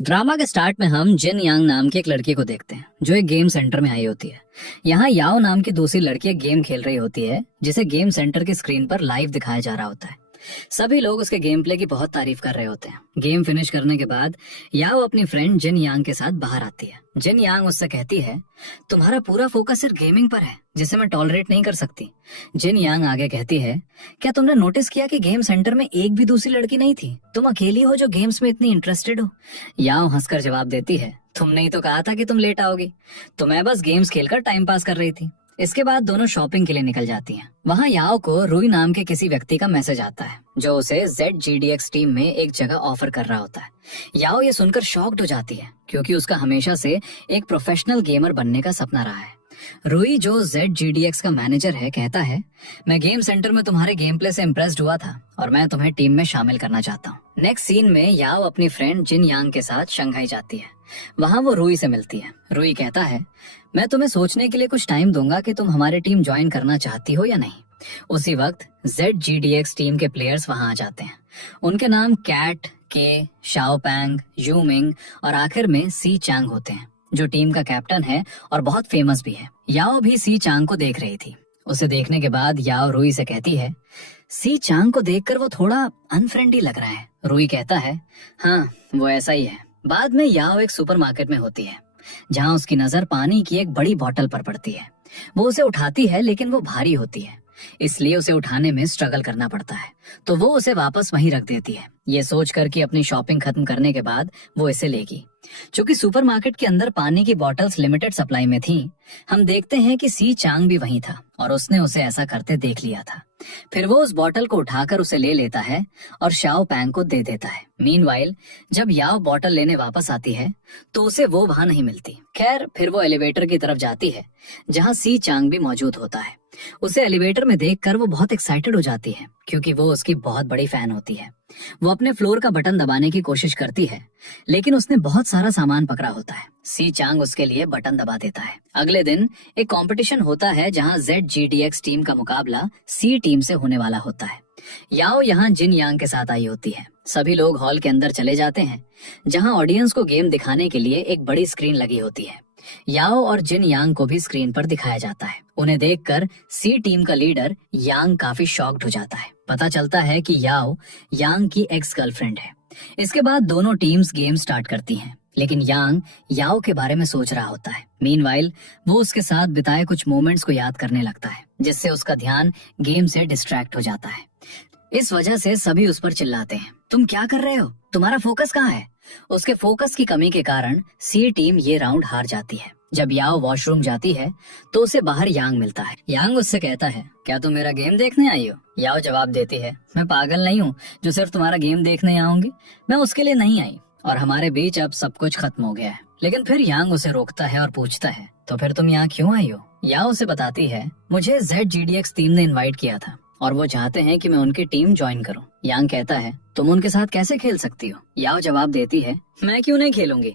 Drama के start में हम जिन यांग नाम की एक लड़की को देखते हैं जो एक गेम सेंटर में आई होती है। यहाँ याओ नाम की दूसरी लड़की एक गेम खेल रही होती है जिसे गेम सेंटर की स्क्रीन पर लाइव दिखाया जा रहा होता है। सभी लोग उसके गेम प्ले की बहुत तारीफ कर रहे होते हैं। गेम फिनिश करने के बाद याओ अपनी फ्रेंड जिन यांग के साथ बाहर आती है। जिन यांग उससे कहती है, तुम्हारा पूरा फोकस सिर्फ गेमिंग पर है जिसे मैं टॉलरेट नहीं कर सकती। जिन यांग आगे कहती है, क्या तुमने नोटिस किया कि गेम सेंटर में एक भी दूसरी लड़की नहीं थी? तुम अकेली हो जो गेम्स में इतनी इंटरेस्टेड हो। याओ हंसकर जवाब देती है, तुमने ही तो कहा था कि तुम लेट आओगी, तो मैं बस गेम्स खेलकर टाइम पास कर रही थी। इसके बाद दोनों शॉपिंग के लिए निकल जाती हैं। वहाँ याओ को रुई नाम के किसी व्यक्ति का मैसेज आता है जो उसे ZGDX टीम में एक जगह ऑफर कर रहा होता है। याओ ये सुनकर शॉक्ड हो जाती है क्योंकि उसका हमेशा से एक प्रोफेशनल गेमर बनने का सपना रहा है। रुई जो ZGDX का मैनेजर है कहता है, मैं गेम सेंटर में तुम्हारे गेम प्ले से इम्प्रेस्ड हुआ था और मैं तुम्हें टीम में शामिल करना चाहता हूँ। नेक्स्ट सीन में याओ अपनी फ्रेंड जिन यांग के साथ शंघाई जाती है। वहाँ वो रुई से मिलती है। रुई कहता है, मैं तुम्हें सोचने के लिए कुछ टाइम दूंगा कि तुम हमारी टीम ज्वाइन करना चाहती हो या नहीं। उसी वक्त ZGDX टीम के प्लेयर्स वहां आ जाते हैं। उनके नाम कैट, के, शाओपैंग, यूमिंग और आखिर में सी चांग होते हैं जो टीम का कैप्टन है और बहुत फेमस भी है। याओ भी सी चांग को देख रही थी। उसे देखने के बाद याओ रुई से कहती है, सी चांग को देखकर वो थोड़ा अनफ्रेंडली लग रहा है। रुई कहता है, हाँ वो ऐसा ही है। बाद में याओ एक सुपरमार्केट में होती है जहाँ उसकी नजर पानी की एक बड़ी बोतल पर पड़ती है। वो उसे उठाती है लेकिन वो भारी होती है, इसलिए उसे उठाने में स्ट्रगल करना पड़ता है, तो वो उसे वापस वहीं रख देती है, ये सोचकर कि अपनी शॉपिंग खत्म करने के बाद वो इसे लेगी। चूंकि सुपरमार्केट के अंदर पानी की बॉटल्स लिमिटेड सप्लाई में थी, हम देखते हैं कि सी चांग भी वहीं था और उसने उसे ऐसा करते देख लिया था। फिर वो उस बॉटल को उठाकर उसे ले लेता है और शाओ पैंग को दे देता है। मीनवाइल जब याओ बॉटल लेने वापस आती है तो उसे वो वहां नहीं मिलती। खैर फिर वो एलिवेटर की तरफ जाती है जहाँ सी चांग भी मौजूद होता है। उसे एलिवेटर में देखकर वो बहुत एक्साइटेड हो जाती है क्योंकि वो उसकी बहुत बड़ी फैन होती है। वो अपने फ्लोर का बटन दबाने की कोशिश करती है लेकिन उसने बहुत सारा सामान पकड़ा होता है। सी चांग उसके लिए बटन दबा देता है। अगले दिन एक कंपटीशन होता है जहां ZGDX टीम का मुकाबला सी टीम से होने वाला होता है। याओ यहाँ जिन यांग के साथ आई होती है। सभी लोग हॉल के अंदर चले जाते हैं जहां ऑडियंस को गेम दिखाने के लिए एक बड़ी स्क्रीन लगी होती है। याओ और जिन यांग को भी स्क्रीन पर दिखाया जाता है। उन्हें देखकर सी टीम का लीडर यांग काफी शॉक्ड हो जाता है। पता चलता है कि याओ यांग की एक्स गर्लफ्रेंड है। इसके बाद दोनों टीम्स गेम स्टार्ट करती हैं, लेकिन यांग याओ के बारे में सोच रहा होता है। मीनवाइल वो उसके साथ बिताए कुछ मोमेंट्स को याद करने लगता है जिससे उसका ध्यान गेम से डिस्ट्रैक्ट हो जाता है। इस वजह से सभी उस पर चिल्लाते हैं, तुम क्या कर रहे हो, तुम्हारा फोकस कहाँ है? उसके फोकस की कमी के कारण सी टीम ये राउंड हार जाती है। जब याओ वॉशरूम जाती है तो उसे बाहर यांग मिलता है। यांग उससे कहता है, क्या तुम मेरा गेम देखने आई हो? याओ जवाब देती है, मैं पागल नहीं हूँ जो सिर्फ तुम्हारा गेम देखने आऊंगी। मैं उसके लिए नहीं आई और हमारे बीच अब सब कुछ खत्म हो गया है। लेकिन फिर यांग उसे रोकता है और पूछता है, तो फिर तुम यहाँ क्यों आई हो? याओ उसे बताती है, मुझे ZGDX टीम ने इन्वाइट किया था और वो चाहते हैं कि मैं उनकी टीम ज्वाइन करूं। यांग कहता है, तुम उनके साथ कैसे खेल सकती हो? याओ जवाब देती है, मैं क्यों नहीं खेलूंगी,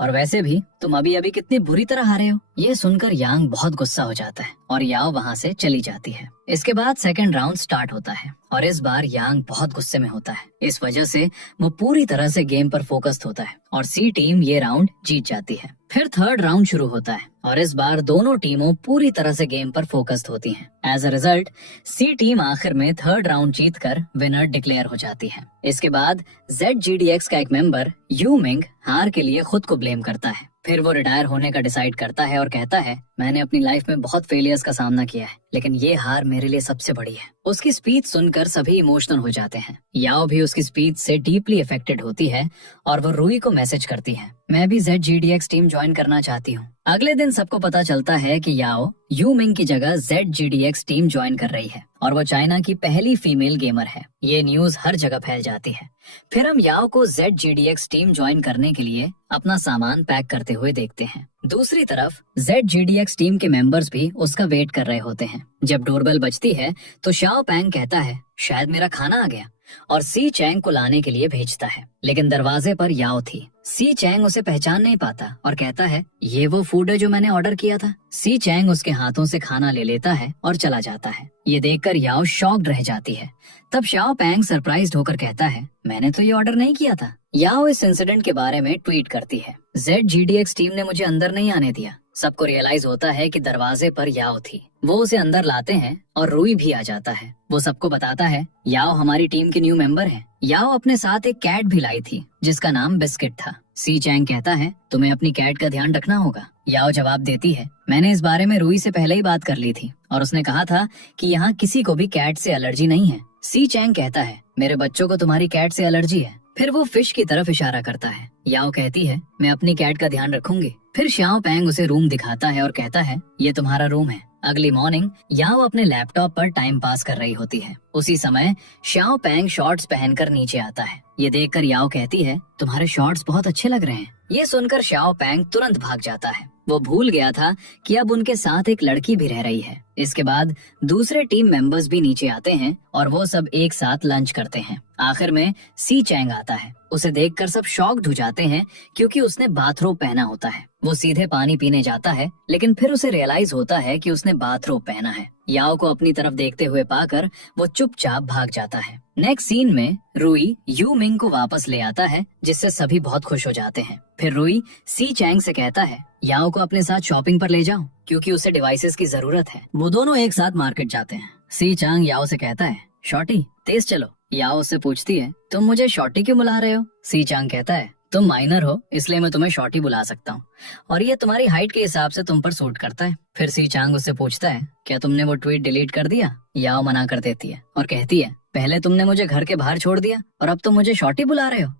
और वैसे भी तुम अभी अभी कितनी बुरी तरह हारे हो। ये सुनकर यांग बहुत गुस्सा हो जाता है और याओ वहाँ से चली जाती है। इसके बाद सेकंड राउंड स्टार्ट होता है और इस बार यांग बहुत गुस्से में होता है। इस वजह से वो पूरी तरह से गेम पर फोकस्ड होता है और सी टीम ये राउंड जीत जाती है। फिर थर्ड राउंड शुरू होता है और इस बार दोनों टीमों पूरी तरह से गेम पर फोकस्ड होती हैं। As a result C team आखिर में थर्ड राउंड जीतकर विनर डिक्लेयर हो जाती है। इसके बाद ZGDX का एक मेंबर यूमिंग हार के लिए खुद को ब्लेम करता है। फिर वो रिटायर होने का डिसाइड करता है और कहता है, मैंने अपनी लाइफ में बहुत फेलियर्स का सामना किया है लेकिन ये हार मेरे लिए सबसे बड़ी है। उसकी स्पीच सुनकर सभी इमोशनल हो जाते हैं। याओ भी उसकी स्पीच से डीपली अफेक्टेड होती है और वो रुई को मैसेज करती है, मैं भी ZGDX टीम ज्वाइन करना चाहती हूँ। अगले दिन सबको पता चलता है कि याओ यूमिंग की जगह ZGDX टीम ज्वाइन कर रही है और वो चाइना की पहली फीमेल गेमर है। ये न्यूज हर जगह फैल जाती है। फिर हम याओ को ZGDX टीम ज्वाइन करने के लिए अपना सामान पैक करते हुए देखते हैं। दूसरी तरफ ZGDX टीम के मेंबर्स भी उसका वेट कर रहे होते हैं। जब डोरबेल बजती है तो शाओ पैंग कहता है, शायद मेरा खाना आ गया, और सी चैंग को लाने के लिए भेजता है। लेकिन दरवाजे पर याओ थी। सी चैंग उसे पहचान नहीं पाता और कहता है, ये वो फूड है जो मैंने ऑर्डर किया था। सी चैंग उसके हाथों से खाना ले लेता है और चला जाता है। ये देखकर याओ शॉक्ड रह जाती है। तब शाओ पैंग सरप्राइज्ड होकर कहता है, मैंने तो ये ऑर्डर नहीं किया था। याओ इस इंसिडेंट के बारे में ट्वीट करती है, ZGDX टीम ने मुझे अंदर नहीं आने दिया। सबको रियलाइज होता है कि दरवाजे पर याओ थी। वो उसे अंदर लाते हैं और रूई भी आ जाता है। वो सबको बताता है याओ हमारी टीम के न्यू मेंबर है। याओ अपने साथ एक कैट भी लाई थी जिसका नाम बिस्किट था। सी चैंग कहता है तुम्हें अपनी कैट का ध्यान रखना होगा। याओ जवाब देती है मैंने इस बारे में रूई से पहले ही बात कर ली थी और उसने कहा था कि यहाँ किसी को भी कैट से एलर्जी नहीं है। सी चैंग कहता है मेरे बच्चों को तुम्हारी कैट से एलर्जी है। फिर वो फिश की तरफ इशारा करता है। याओ कहती है मैं अपनी कैट का ध्यान रखूंगी। फिर शाओ पैंग उसे रूम दिखाता है और कहता है ये तुम्हारा रूम है। अगली मॉर्निंग याओ अपने लैपटॉप पर टाइम पास कर रही होती है। उसी समय शाओ पैंग शॉर्ट्स पहनकर नीचे आता है। ये देखकर याओ कहती है तुम्हारे शॉर्ट्स बहुत अच्छे लग रहे हैं। ये सुनकर शाओ पैंग तुरंत भाग जाता है। वो भूल गया था कि अब उनके साथ एक लड़की भी रह रही है। इसके बाद दूसरे टीम मेंबर्स भी नीचे आते हैं और वो सब एक साथ लंच करते हैं। आखिर में सी चैंग आता है। उसे देखकर सब शॉक्ड हो जाते हैं क्योंकि उसने बाथरोब पहना होता है। वो सीधे पानी पीने जाता है लेकिन फिर उसे रियलाइज होता है कि उसने बाथरोब पहना है। याओ को अपनी तरफ देखते हुए पाकर वो चुपचाप भाग जाता है। नेक्स्ट सीन में रूई यू मिंग को वापस ले आता है जिससे सभी बहुत खुश हो जाते हैं। फिर रूई सी चैंग से कहता है याओ को अपने साथ शॉपिंग पर ले जाओ क्योंकि उसे डिवाइसेस की जरूरत है। वो दोनों एक साथ मार्केट जाते हैं। सी चैंग याओ से कहता है शॉर्टी तेज चलो। याओ उससे पूछती है तुम मुझे शॉर्टी क्यों बुला रहे हो। सी चैंग कहता है तुम माइनर हो इसलिए मैं तुम्हें शॉर्टी बुला सकता हूँ और ये तुम्हारी हाइट के हिसाब से तुम पर सूट करता है। फिर सी चैंग उससे पूछता है क्या तुमने वो ट्वीट डिलीट कर दिया। याओ मना कर देती है और कहती है पहले तुमने मुझे घर के बाहर छोड़ दिया और अब तुम मुझे शॉर्टी बुला रहे हो।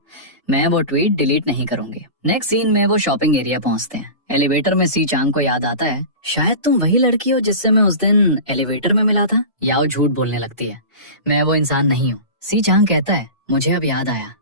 मैं वो ट्वीट डिलीट नहीं करूंगी। नेक्स्ट सीन में वो शॉपिंग एरिया पहुंचते हैं। एलिवेटर में सी चैंग को याद आता है शायद तुम वही लड़की हो जिससे मैं उस दिन एलिवेटर में मिला था। याओ झूठ बोलने लगती है मैं वो इंसान नहीं हूँ। सी चैंग कहता है मुझे अब याद आया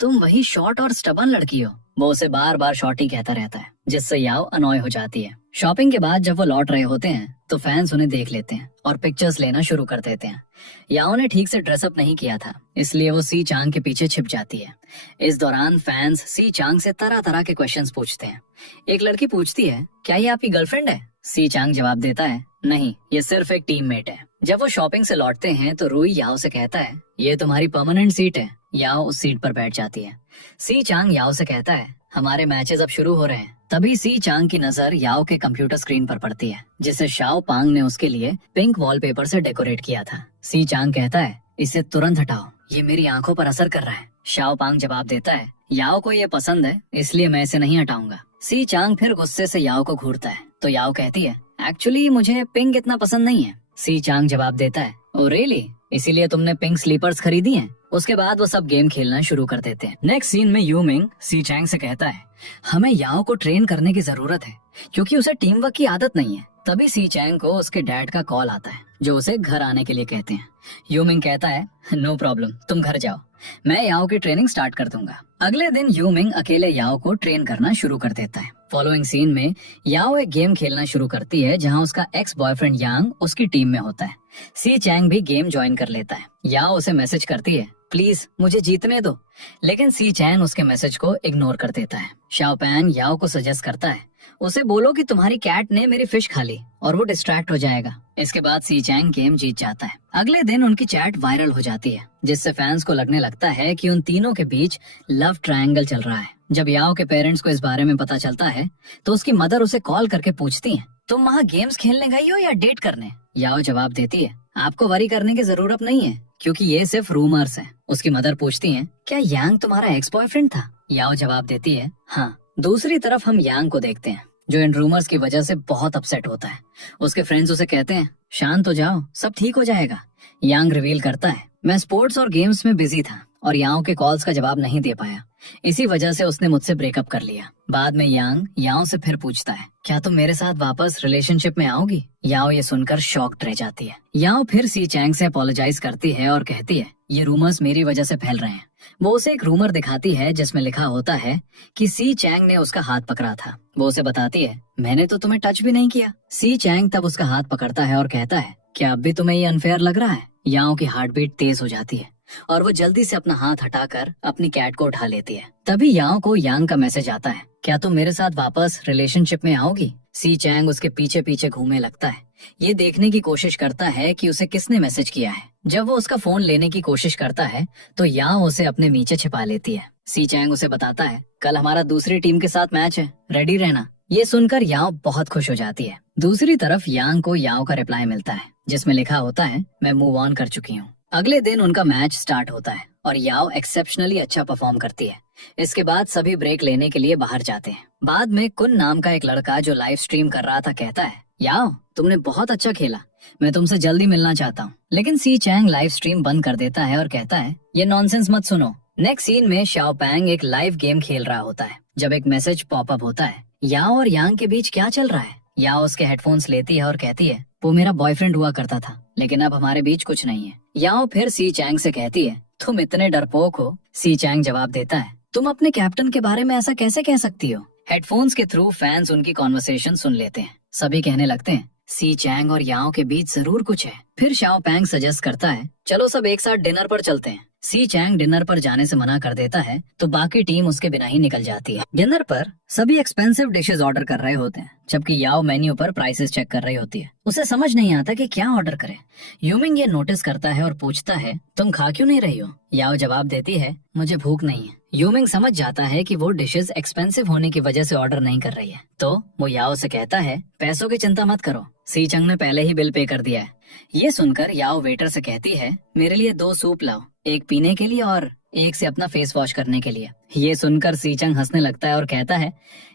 तुम वही शॉर्ट और स्टबन लड़की हो। वो उसे बार बार शॉर्टी कहता रहता है जिससे याओ अनॉय हो जाती है। शॉपिंग के बाद जब वो लौट रहे होते हैं तो फैंस उन्हें देख लेते हैं और पिक्चर्स लेना शुरू कर देते हैं। याओ ने ठीक से ड्रेसअप नहीं किया था इसलिए वो सी चैंग के पीछे छिप जाती है। इस दौरान फैंस सी चैंग से तरह तरह के क्वेश्चंस पूछते हैं। एक लड़की पूछती है क्या ये आपकी गर्लफ्रेंड है। सी चैंग जवाब देता है नहीं ये सिर्फ एक टीममेट है। जब वो शॉपिंग से लौटते हैं तो रूई याओ से कहता है ये तुम्हारी परमानेंट सीट है। याओ उस सीट पर बैठ जाती है। सी चैंग याओ से कहता है हमारे मैचेस अब शुरू हो रहे हैं। तभी सी चैंग की नजर याओ के कंप्यूटर स्क्रीन पर पड़ती है जिसे शाओ पांग ने उसके लिए पिंक वॉलपेपर से डेकोरेट किया था। सी चैंग कहता है इसे तुरंत हटाओ ये मेरी आंखों पर असर कर रहा है। शाओ पांग जवाब देता है याओ को ये पसंद है इसलिए मैं इसे नहीं हटाऊंगा। सी चैंग फिर गुस्से से याओ को घूरता है तो याओ कहती है एक्चुअली मुझे पिंक इतना पसंद नहीं है। सी चैंग जवाब देता है ओ रियली इसीलिए तुमने पिंक स्लीपर्स खरीदी हैं। उसके बाद वो सब गेम खेलना शुरू कर देते हैं। नेक्स्ट सीन में यू मिंग सी चैंग से कहता है हमें याओ को ट्रेन करने की जरूरत है क्योंकि उसे टीम वर्क की आदत नहीं है। तभी सी चैंग को उसके डैड का कॉल आता है जो उसे घर आने के लिए कहते हैं। यू मिंग कहता है नो प्रॉब्लम तुम घर जाओ मैं याओ की ट्रेनिंग स्टार्ट कर दूंगा। अगले दिन यू मिंग अकेले याओ को ट्रेन करना शुरू कर देता है। फॉलोइंग सीन में याओ एक गेम खेलना शुरू करती है जहां उसका एक्स बॉयफ्रेंड यांग उसकी टीम में होता है। सी चैंग भी गेम ज्वाइन कर लेता है। याओ उसे मैसेज करती है प्लीज मुझे जीतने दो लेकिन सी चैंग उसके मैसेज को इग्नोर कर देता है। शाओ पैन याओ को सजेस्ट करता है उसे बोलो कि तुम्हारी कैट ने मेरी फिश खा ली और वो डिस्ट्रैक्ट हो जाएगा। इसके बाद सी चैंग गेम जीत जाता है। अगले दिन उनकी चैट वायरल हो जाती है जिससे फैंस को लगने लगता है कि उन तीनों के बीच लव ट्रायंगल चल रहा है। जब याओ के पेरेंट्स को इस बारे में पता चलता है तो उसकी मदर उसे कॉल करके पूछती है तुम वहाँ गेम्स खेलने गई हो या डेट करने। याओ जवाब देती है आपको वरी करने की जरूरत नहीं है क्योंकि ये सिर्फ रूमर्स है। उसकी मदर पूछती है क्या यांग तुम्हारा एक्स बॉयफ्रेंड था। याओ जवाब देती है हाँ। दूसरी तरफ हम यांग को देखते हैं जो इन रूमर्स की वजह से बहुत अपसेट होता है। उसके फ्रेंड्स उसे कहते हैं शांत हो जाओ सब ठीक हो जाएगा। यांग रिवील करता है मैं स्पोर्ट्स और गेम्स में बिजी था और याओ के कॉल्स का जवाब नहीं दे पाया इसी वजह से उसने मुझसे ब्रेकअप कर लिया। बाद में यांग याओ से फिर पूछता है क्या तुम मेरे साथ वापस रिलेशनशिप में आओगी। याओ ये सुनकर शॉक्ड रह जाती है। याओ फिर सी चैंग से अपोलोजाइज करती है और कहती है ये रूमर्स मेरी वजह से फैल रहे हैं। वो उसे एक रूमर दिखाती है जिसमें लिखा होता है कि सी चैंग ने उसका हाथ पकड़ा था। वो उसे बताती है मैंने तो तुम्हें टच भी नहीं किया। सी चैंग तब उसका हाथ पकड़ता है और कहता है क्या अब भी तुम्हें ये अनफेयर लग रहा है। याओ की हार्ट बीट तेज हो जाती है और वो जल्दी से अपना हाथ हटाकर अपनी कैट को उठा लेती है। तभी याओ को यांग का मैसेज आता है क्या तुम मेरे साथ वापस रिलेशनशिप में आओगी। सी चैंग उसके पीछे पीछे घूमने लगता है। ये देखने की कोशिश करता है कि उसे किसने मैसेज किया है। जब वो उसका फोन लेने की कोशिश करता है तो याओ उसे अपने नीचे छिपा लेती है। सी चैंग उसे बताता है, कल हमारा दूसरी टीम के साथ मैच है, रेडी रहना। ये सुनकर याओ बहुत खुश हो जाती है। दूसरी तरफ यांग को याओ का रिप्लाई मिलता है जिसमें लिखा होता है, मैं मूव ऑन कर चुकी हूँ। अगले दिन उनका मैच स्टार्ट होता है और याओ एक्सेप्शनली अच्छा परफॉर्म करती है। इसके बाद सभी ब्रेक लेने के लिए बाहर जाते हैं। बाद में कुन नाम का एक लड़का जो लाइव स्ट्रीम कर रहा था कहता है, याओ तुमने बहुत अच्छा खेला, मैं तुमसे जल्दी मिलना चाहता हूँ। लेकिन सी चैंग लाइव स्ट्रीम बंद कर देता है और कहता है, ये नॉनसेंस मत सुनो। नेक्स्ट सीन में शाओ पैंग एक लाइव गेम खेल रहा होता है जब एक मैसेज पॉपअप होता है, याओ और यांग के बीच क्या चल रहा है। याओ उसके हेडफोन्स लेती है और कहती है, वो मेरा बॉयफ्रेंड हुआ करता था लेकिन अब हमारे बीच कुछ नहीं है। याओ फिर सी चैंग से कहती है, तुम इतने डरपोक हो। सी चैंग जवाब देता है, तुम अपने कैप्टन के बारे में ऐसा कैसे कह सकती हो। हेडफोन्स के थ्रू फैंस उनकी कॉन्वर्सेशन सुन लेते हैं। सभी कहने लगते हैं, सी चैंग और याओ के बीच जरूर कुछ है। फिर शाओ पैंग सजेस्ट करता है, चलो सब एक साथ डिनर पर चलते हैं। सी चैंग डिनर पर जाने से मना कर देता है तो बाकी टीम उसके बिना ही निकल जाती है। डिनर पर सभी एक्सपेंसिव डिशेस ऑर्डर कर रहे होते हैं जबकि याओ मेन्यू पर प्राइसेस चेक कर रही होती है। उसे समझ नहीं आता कि क्या ऑर्डर करे। यूमिंग ये नोटिस करता है और पूछता है, तुम खा क्यों नहीं रही हो। याओ जवाब देती है, मुझे भूख नहीं है। यूमिंग समझ जाता है कि वो डिशेस एक्सपेंसिव होने की वजह से ऑर्डर नहीं कर रही है तो वो याओ से कहता है, पैसों की चिंता मत करो, सी चंग ने पहले ही बिल पे कर दिया है। ये सुनकर याओ वेटर से कहती है, मेरे लिए 2 सूप लाओ, एक पीने के लिए और एक से अपना फेस वॉश करने के लिए। ये सुनकर सी चंग हंसने लगता है और कहता है,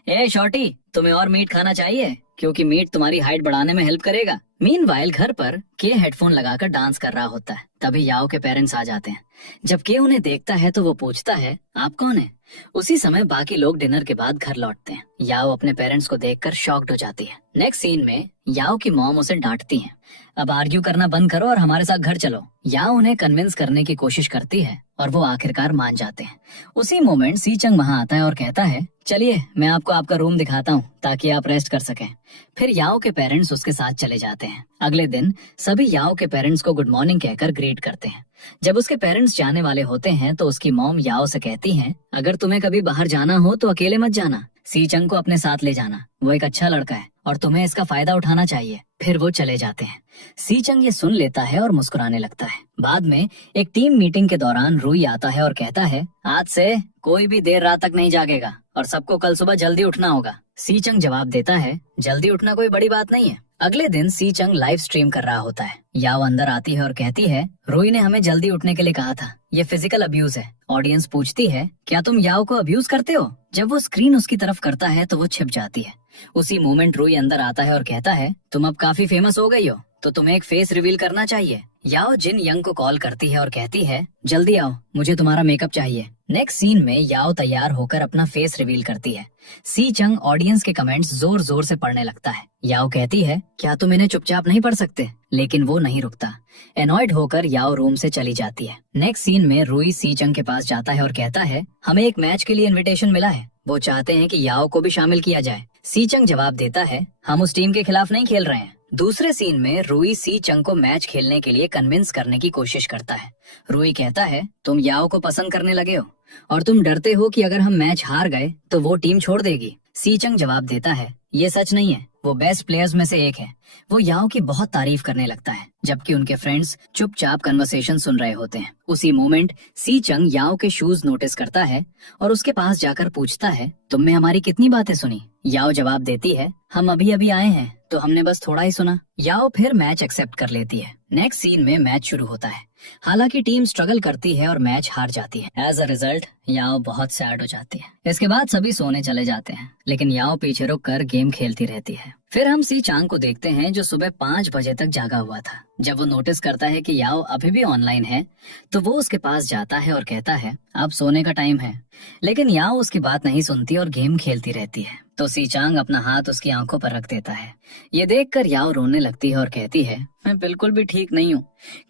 ए शॉर्टी, तुम्हें और मीट खाना चाहिए क्योंकि मीट तुम्हारी हाइट बढ़ाने में हेल्प करेगा। मीनवाइल घर पर के हेडफोन लगाकर डांस कर रहा होता है। तभी याओ के पेरेंट्स आ जाते हैं। जब के उन्हें देखता है तो वो पूछता है, आप कौन है। उसी समय बाकी लोग डिनर के बाद घर लौटते हैं। याओ अपने पेरेंट्स को देखकर शॉक्ड हो जाती है। नेक्स्ट सीन में याओ की मॉम उसे डांटती है, अब आर्ग्यू करना बंद करो और हमारे साथ घर चलो। याओ उन्हें कन्विंस करने की कोशिश करती है और वो आखिरकार मान जाते हैं। उसी मोमेंट सी चंग वहाँ आता है और कहता है, चलिए मैं आपको आपका रूम दिखाता हूँ ताकि आप रेस्ट कर सकें। फिर याओ के पेरेंट्स उसके साथ चले जाते हैं। अगले दिन सभी याओ के पेरेंट्स को गुड मॉर्निंग कहकर ग्रीट करते हैं। जब उसके पेरेंट्स जाने वाले होते हैं तो उसकी मॉम याओ से कहती हैं, अगर तुम्हें कभी बाहर जाना हो तो अकेले मत जाना, सी चंग को अपने साथ ले जाना, वो एक अच्छा लड़का है और तुम्हें इसका फायदा उठाना चाहिए। फिर वो चले जाते हैं। सी चंग ये सुन लेता है और मुस्कुराने लगता है। बाद में एक टीम मीटिंग के दौरान रूई आता है और कहता है, आज से कोई भी देर रात तक नहीं जागेगा और सबको कल सुबह जल्दी उठना होगा। सी चंग जवाब देता है, जल्दी उठना कोई बड़ी बात नहीं है। अगले दिन सी चंग लाइव स्ट्रीम कर रहा होता है। याओ अंदर आती है और कहती है, रूई ने हमें जल्दी उठने के लिए कहा था, ये फिजिकल अब्यूज है। ऑडियंस पूछती है, क्या तुम याओ को अब्यूज करते हो। जब वो स्क्रीन उसकी तरफ करता है तो वो छिप जाती है। उसी मोमेंट रूई अंदर आता है और कहता है, तुम अब काफी फेमस हो गई हो तो तुम्हें एक फेस रिवील करना चाहिए। याओ जिन यंग को कॉल करती है और कहती है, जल्दी आओ, मुझे तुम्हारा मेकअप चाहिए। नेक्स्ट सीन में याओ तैयार होकर अपना फेस रिवील करती है। सी चंग ऑडियंस के कमेंट्स जोर जोर से पढ़ने लगता है। याओ कहती है, क्या तुम इन्हें चुपचाप नहीं पढ़ सकते, लेकिन वो नहीं रुकता। एनॉयड होकर याओ रूम से चली जाती है। नेक्स्ट सीन में रूई सी चंग के पास जाता है और कहता है, हमें एक मैच के लिए इन्विटेशन मिला है, वो चाहते हैं कि याओ को भी शामिल किया जाए। सी चंग जवाब देता है, हम उस टीम के खिलाफ नहीं खेल रहे हैं। दूसरे सीन में रूई सी चंग को मैच खेलने के लिए कन्विंस करने की कोशिश करता है। रूई कहता है, तुम याओ को पसंद करने लगे हो और तुम डरते हो कि अगर हम मैच हार गए तो वो टीम छोड़ देगी। सी चंग जवाब देता है, ये सच नहीं है, वो बेस्ट प्लेयर्स में से एक है। वो याओ की बहुत तारीफ करने लगता है जबकि उनके फ्रेंड्स चुपचाप कन्वर्सेशन सुन रहे होते हैं। उसी मोमेंट सी चंग याओ के शूज नोटिस करता है और उसके पास जाकर पूछता है, तुमने हमारी कितनी बातें सुनी। याओ जवाब देती है, हम अभी अभी आए हैं तो हमने बस थोड़ा ही सुना। याओ फिर मैच एक्सेप्ट कर लेती है। नेक्स्ट सीन में मैच शुरू होता है। हालांकि टीम स्ट्रगल करती है और मैच हार जाती है। एज अ रिजल्ट याओ बहुत सैड हो जाती है। इसके बाद सभी सोने चले जाते हैं लेकिन याओ पीछे रुक कर गेम खेलती रहती है। फिर हम सी चांग को देखते हैं जो सुबह 5 बजे तक जागा हुआ था। जब वो नोटिस करता है कि याओ अभी भी ऑनलाइन है तो वो उसके पास जाता है और कहता है, अब सोने का टाइम है। लेकिन याओ उसकी बात नहीं सुनती और गेम खेलती रहती है तो सी चांग अपना हाथ उसकी आंखों पर रख देता है। ये देखकर याओ रोने लगती है और कहती है, मैं बिल्कुल भी ठीक नहीं हूँ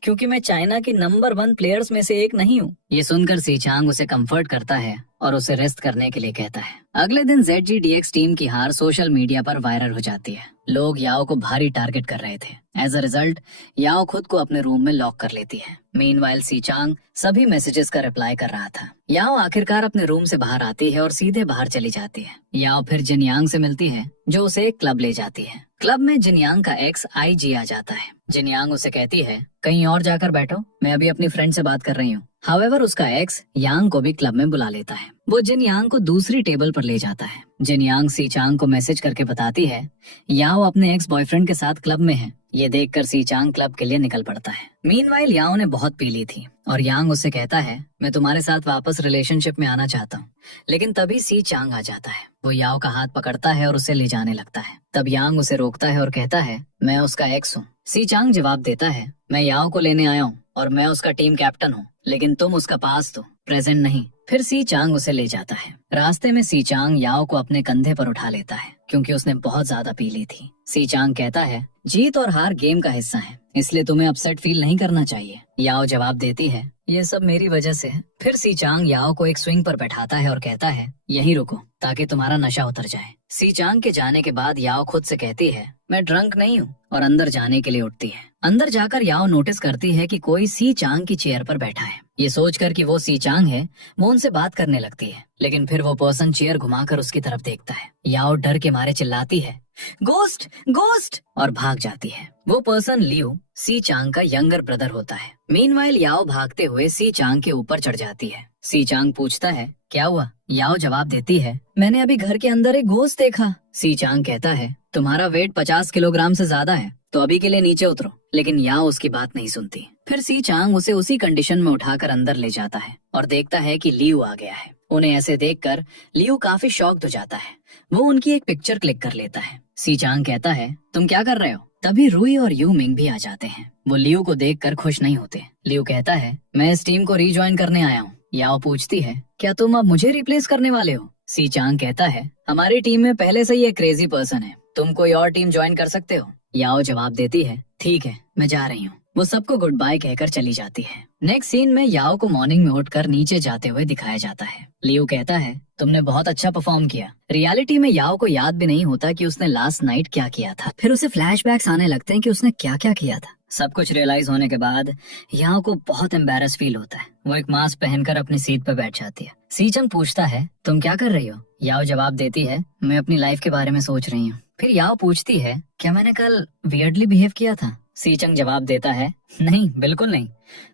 क्योंकि मैं चाइना के नंबर 1 प्लेयर्स में से एक नहीं हूँ। ये सुनकर सी चांग उसे कंफर्ट करता है और उसे रेस्ट करने के लिए कहता है। अगले दिन ZGDX टीम की हार सोशल मीडिया पर वायरल हो जाती है। लोग याओ को भारी टारगेट कर रहे थे। एज अ रिजल्ट याओ खुद को अपने रूम में लॉक कर लेती है। मीनवाइल सी चांग सभी मैसेजेस का रिप्लाई कर रहा था। याओ आखिरकार अपने रूम से बाहर आती है और सीधे बाहर चली जाती है। याओ फिर जिन यांग से मिलती है जो उसे एक क्लब ले जाती है। क्लब में जिनयांग का एक्स आईजी आ जाता है। जिनयांग उसे कहती है कहीं और जाकर बैठो, मैं अभी अपनी फ्रेंड से बात कर रही हूँ। हाउएवर उसका एक्स यांग को भी क्लब में बुला लेता है। वो जिनयांग को दूसरी टेबल पर ले जाता है। जिनयांग सी चांग को मैसेज करके बताती है याओ अपने एक्स बॉयफ्रेंड के साथ क्लब में है। ये देखकर सी चांग क्लब के लिए निकल पड़ता है। मीनवाइल याओ ने बहुत पी ली थी और यांग उससे कहता है मैं तुम्हारे साथ वापस रिलेशनशिप में आना चाहता हूँ। लेकिन तभी सी चांग आ जाता है। वो याओ का हाथ पकड़ता है और उसे ले जाने लगता है। तब यांग उसे रोकता है और कहता है मैं उसका एक्स हूँ। सी चांग जवाब देता है मैं याओ को लेने आया हूँ और मैं उसका टीम कैप्टन हूँ, लेकिन तुम उसका पास्ट हो, प्रेजेंट नहीं। फिर सी चांग उसे ले जाता है। रास्ते में सी चांग याओ को अपने कंधे पर उठा लेता है क्योंकि उसने बहुत ज्यादा पी ली थी। सी चांग कहता है जीत और हार गेम का हिस्सा है, इसलिए तुम्हें अपसेट फील नहीं करना चाहिए। याओ जवाब देती है ये सब मेरी वजह से है। फिर सी चांग याओ को एक स्विंग पर बैठाता है और कहता है यहीं रुको ताकि तुम्हारा नशा उतर जाए। सी चांग के जाने के बाद याओ खुद से कहती है मैं ड्रंक नहीं हूँ और अंदर जाने के लिए उठती है। अंदर जाकर याओ नोटिस करती है कि कोई सी चांग की चेयर पर बैठा है। ये सोचकर कि वो सी चांग है, वो उनसे बात करने लगती है, लेकिन फिर वो पर्सन चेयर घुमाकर उसकी तरफ देखता है। याओ डर के मारे चिल्लाती है गोस्ट गोस्ट और भाग जाती है। वो पर्सन लियो सी चांग का यंगर ब्रदर होता है। मीनवाइल याओ भागते हुए सी चांग के ऊपर चढ़ जाती है। सी चांग पूछता है क्या हुआ? याओ जवाब देती है मैंने अभी घर के अंदर एक घोस्ट देखा। सी चांग कहता है तुम्हारा वेट 50 किलोग्राम से ज्यादा है, तो अभी के लिए नीचे उतरो। लेकिन याओ उसकी बात नहीं सुनती। फिर सी चांग उसे उसी कंडीशन में उठाकर अंदर ले जाता है और देखता है कि लियो आ गया है। उन्हें ऐसे देखकर लियो काफी शॉक्ड हो जाता है। वो उनकी एक पिक्चर क्लिक कर लेता है। सी चांग कहता है तुम क्या कर रहे हो? तभी रुई और यू मिंग भी आ जाते हैं। वो लियो को देखकर खुश नहीं होते। लियो कहता है मैं इस टीम को रीज्वाइन करने आया हूँ। याओ पूछती है क्या तुम अब मुझे रिप्लेस करने वाले हो? सी चांग कहता है हमारी टीम में पहले से ही एक क्रेजी पर्सन है, तुम कोई और टीम ज्वाइन कर सकते हो। याओ जवाब देती है ठीक है मैं जा रही हूँ। वो सबको गुड बाय कहकर चली जाती है। नेक्स्ट सीन में याओ को मॉर्निंग में उठकर नीचे जाते हुए दिखाया जाता है। लियो कहता है तुमने बहुत अच्छा परफॉर्म किया। रियलिटी में याओ को याद भी नहीं होता कि उसने लास्ट नाइट क्या किया था। फिर उसे फ्लैशबैक्स आने लगते हैं कि उसने क्या क्या किया था। सब कुछ रियलाइज होने के बाद याओ को बहुत एम्बैरस फील होता है। वो एक मास्क पहनकर अपनी सीट पर बैठ जाती है। सीचंग पूछता है तुम क्या कर रही हो? याओ जवाब देती है मैं अपनी लाइफ के बारे में सोच रही हूँ। फिर याओ पूछती है क्या मैंने कल वियर्डली बिहेव किया था? सीचंग जवाब देता है नहीं बिल्कुल नहीं,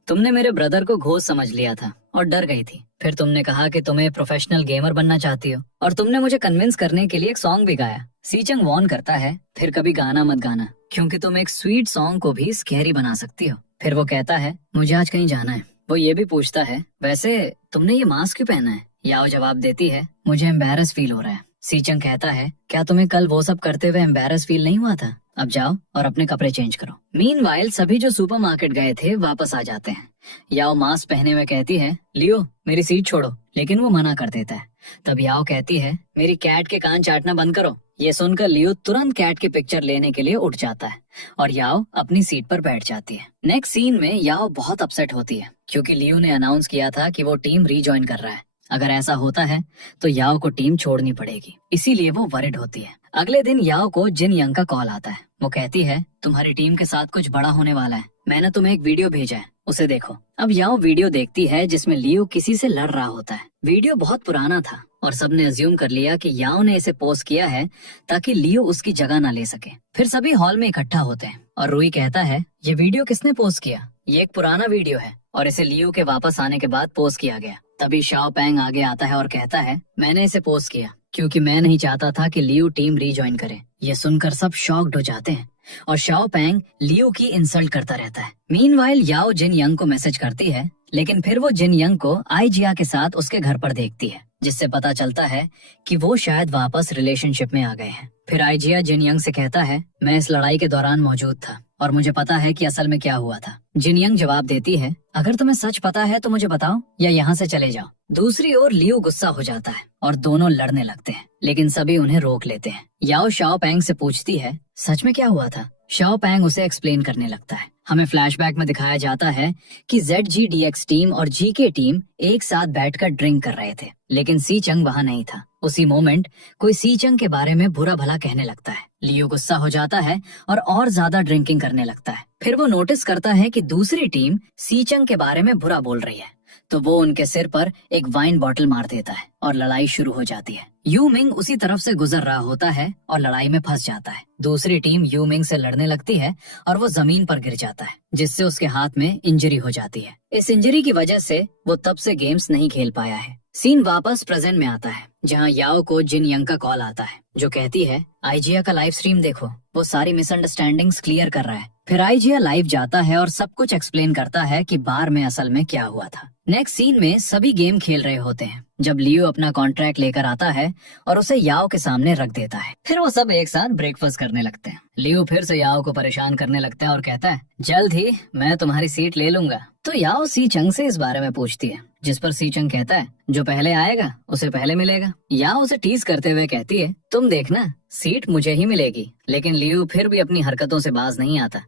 तुमने मेरे ब्रदर को घोस्ट समझ लिया था और डर गई थी। फिर तुमने कहा कि तुम्हें प्रोफेशनल गेमर बनना चाहती हो और तुमने मुझे कन्विंस करने के लिए एक सॉन्ग भी गाया। सीचंग वॉर्न करता है फिर कभी गाना मत गाना क्योंकि तुम एक स्वीट सॉन्ग को भी स्कैरी बना सकती हो। फिर वो कहता है मुझे आज कहीं जाना है। वो ये भी पूछता है वैसे तुमने ये मास्क क्यों पहना है? याओ जवाब देती है मुझे एम्बैरस फील हो रहा है। सीचंग कहता है क्या तुम्हें कल वो सब करते हुए एम्बैरस फील नहीं हुआ था? अब जाओ और अपने कपड़े चेंज करो। मीनवाइल सभी जो सुपरमार्केट गए थे वापस आ जाते हैं। याओ मास्क पहने में कहती है लियो मेरी सीट छोड़ो, लेकिन वो मना कर देता है। तब याओ कहती है मेरी कैट के कान चाटना बंद करो। ये सुनकर लियो तुरंत कैट की पिक्चर लेने के लिए उठ जाता है और याओ अपनी सीट पर बैठ जाती है। नेक्स्ट सीन में याओ बहुत अपसेट होती है क्योंकि लियो ने अनाउंस किया था कि वो टीम रीजॉइन कर रहा है। अगर ऐसा होता है तो याओ को टीम छोड़नी पड़ेगी, इसीलिए वो वरिड होती है। अगले दिन याओ को जिन यंग का कॉल आता है। वो कहती है तुम्हारी टीम के साथ कुछ बड़ा होने वाला है, मैंने तुम्हें एक वीडियो भेजा है, उसे देखो। अब याओ वीडियो देखती है जिसमें लियो किसी से लड़ रहा होता है। वीडियो बहुत पुराना था और सबने अज्यूम कर लिया कि याओ ने इसे पोस्ट किया है ताकि लियो उसकी जगह न ले सके। फिर सभी हॉल में इकट्ठा होते हैं और रुई कहता है ये वीडियो किसने पोस्ट किया? ये एक पुराना वीडियो है और इसे लियो के वापस आने के बाद पोस्ट किया गया। तभी शाओ पैंग आगे आता है और कहता है मैंने इसे पोस्ट किया क्योंकि मैं नहीं चाहता था कि लियो टीम रीजॉइन करे। ये सुनकर सब शॉक्ड हो जाते हैं और शाओ पैंग लियो की इंसल्ट करता रहता है। मीनवाइल याओ जिन यंग को मैसेज करती है, लेकिन फिर वो जिन यंग को आईजिया के साथ उसके घर पर देखती है, जिससे पता चलता है कि वो शायद वापस रिलेशनशिप में आ गए हैं। फिर आईजिया जिन यंग से कहता है मैं इस लड़ाई के दौरान मौजूद था और मुझे पता है कि असल में क्या हुआ था। जिन यंग जवाब देती है अगर तुम्हें सच पता है तो मुझे बताओ या यहाँ से चले जाओ। दूसरी ओर लियो गुस्सा हो जाता है और दोनों लड़ने लगते हैं, लेकिन सभी उन्हें रोक लेते हैं। याओ शाओ पैंग से पूछती है सच में क्या हुआ था? शाओ पैंग उसे एक्सप्लेन करने लगता है। हमें फ्लैशबैक में दिखाया जाता है कि ZGDX टीम और GK टीम एक साथ बैठकर ड्रिंक कर रहे थे, लेकिन सीचंग वहाँ नहीं था। उसी मोमेंट कोई सीचंग के बारे में बुरा भला कहने लगता है। लियो गुस्सा हो जाता है और ज्यादा ड्रिंकिंग करने लगता है। फिर वो नोटिस करता है कि दूसरी टीम सीचंग के बारे में बुरा बोल रही है। तो वो उनके सिर पर एक वाइन बॉटल मार देता है और लड़ाई शुरू हो जाती है। यू मिंग उसी तरफ से गुजर रहा होता है और लड़ाई में फंस जाता है। दूसरी टीम यू मिंग से लड़ने लगती है और वो जमीन पर गिर जाता है, जिससे उसके हाथ में इंजरी हो जाती है। इस इंजरी की वजह से वो तब से गेम्स नहीं खेल पाया है। सीन वापस प्रेजेंट में आता है, जहाँ याओ को जिन यंग का कॉल आता है, जो कहती है आईजिया का लाइव स्ट्रीम देखो, वो सारी मिसअंडरस्टैंडिंग्स क्लियर कर रहा है। फिर आईजिया लाइव जाता है और सब कुछ एक्सप्लेन करता है कि बार में असल में क्या हुआ था। नेक्स्ट सीन में सभी गेम खेल रहे होते हैं, जब लियो अपना कॉन्ट्रैक्ट लेकर आता है और उसे याओ के सामने रख देता है। फिर वो सब एक साथ ब्रेकफास्ट करने लगते हैं। लियो फिर से याओ को परेशान करने लगता है और कहता है जल्द ही मैं तुम्हारी सीट ले लूंगा। तो याओ सी चंग से इस बारे में पूछती है, जिस पर सी चंग कहता है जो पहले आएगा उसे पहले मिलेगा। याओ उसे टीज करते हुए कहती है तुम देखना सीट मुझे ही मिलेगी। लेकिन लियो फिर भी अपनी हरकतों से बाज नहीं आता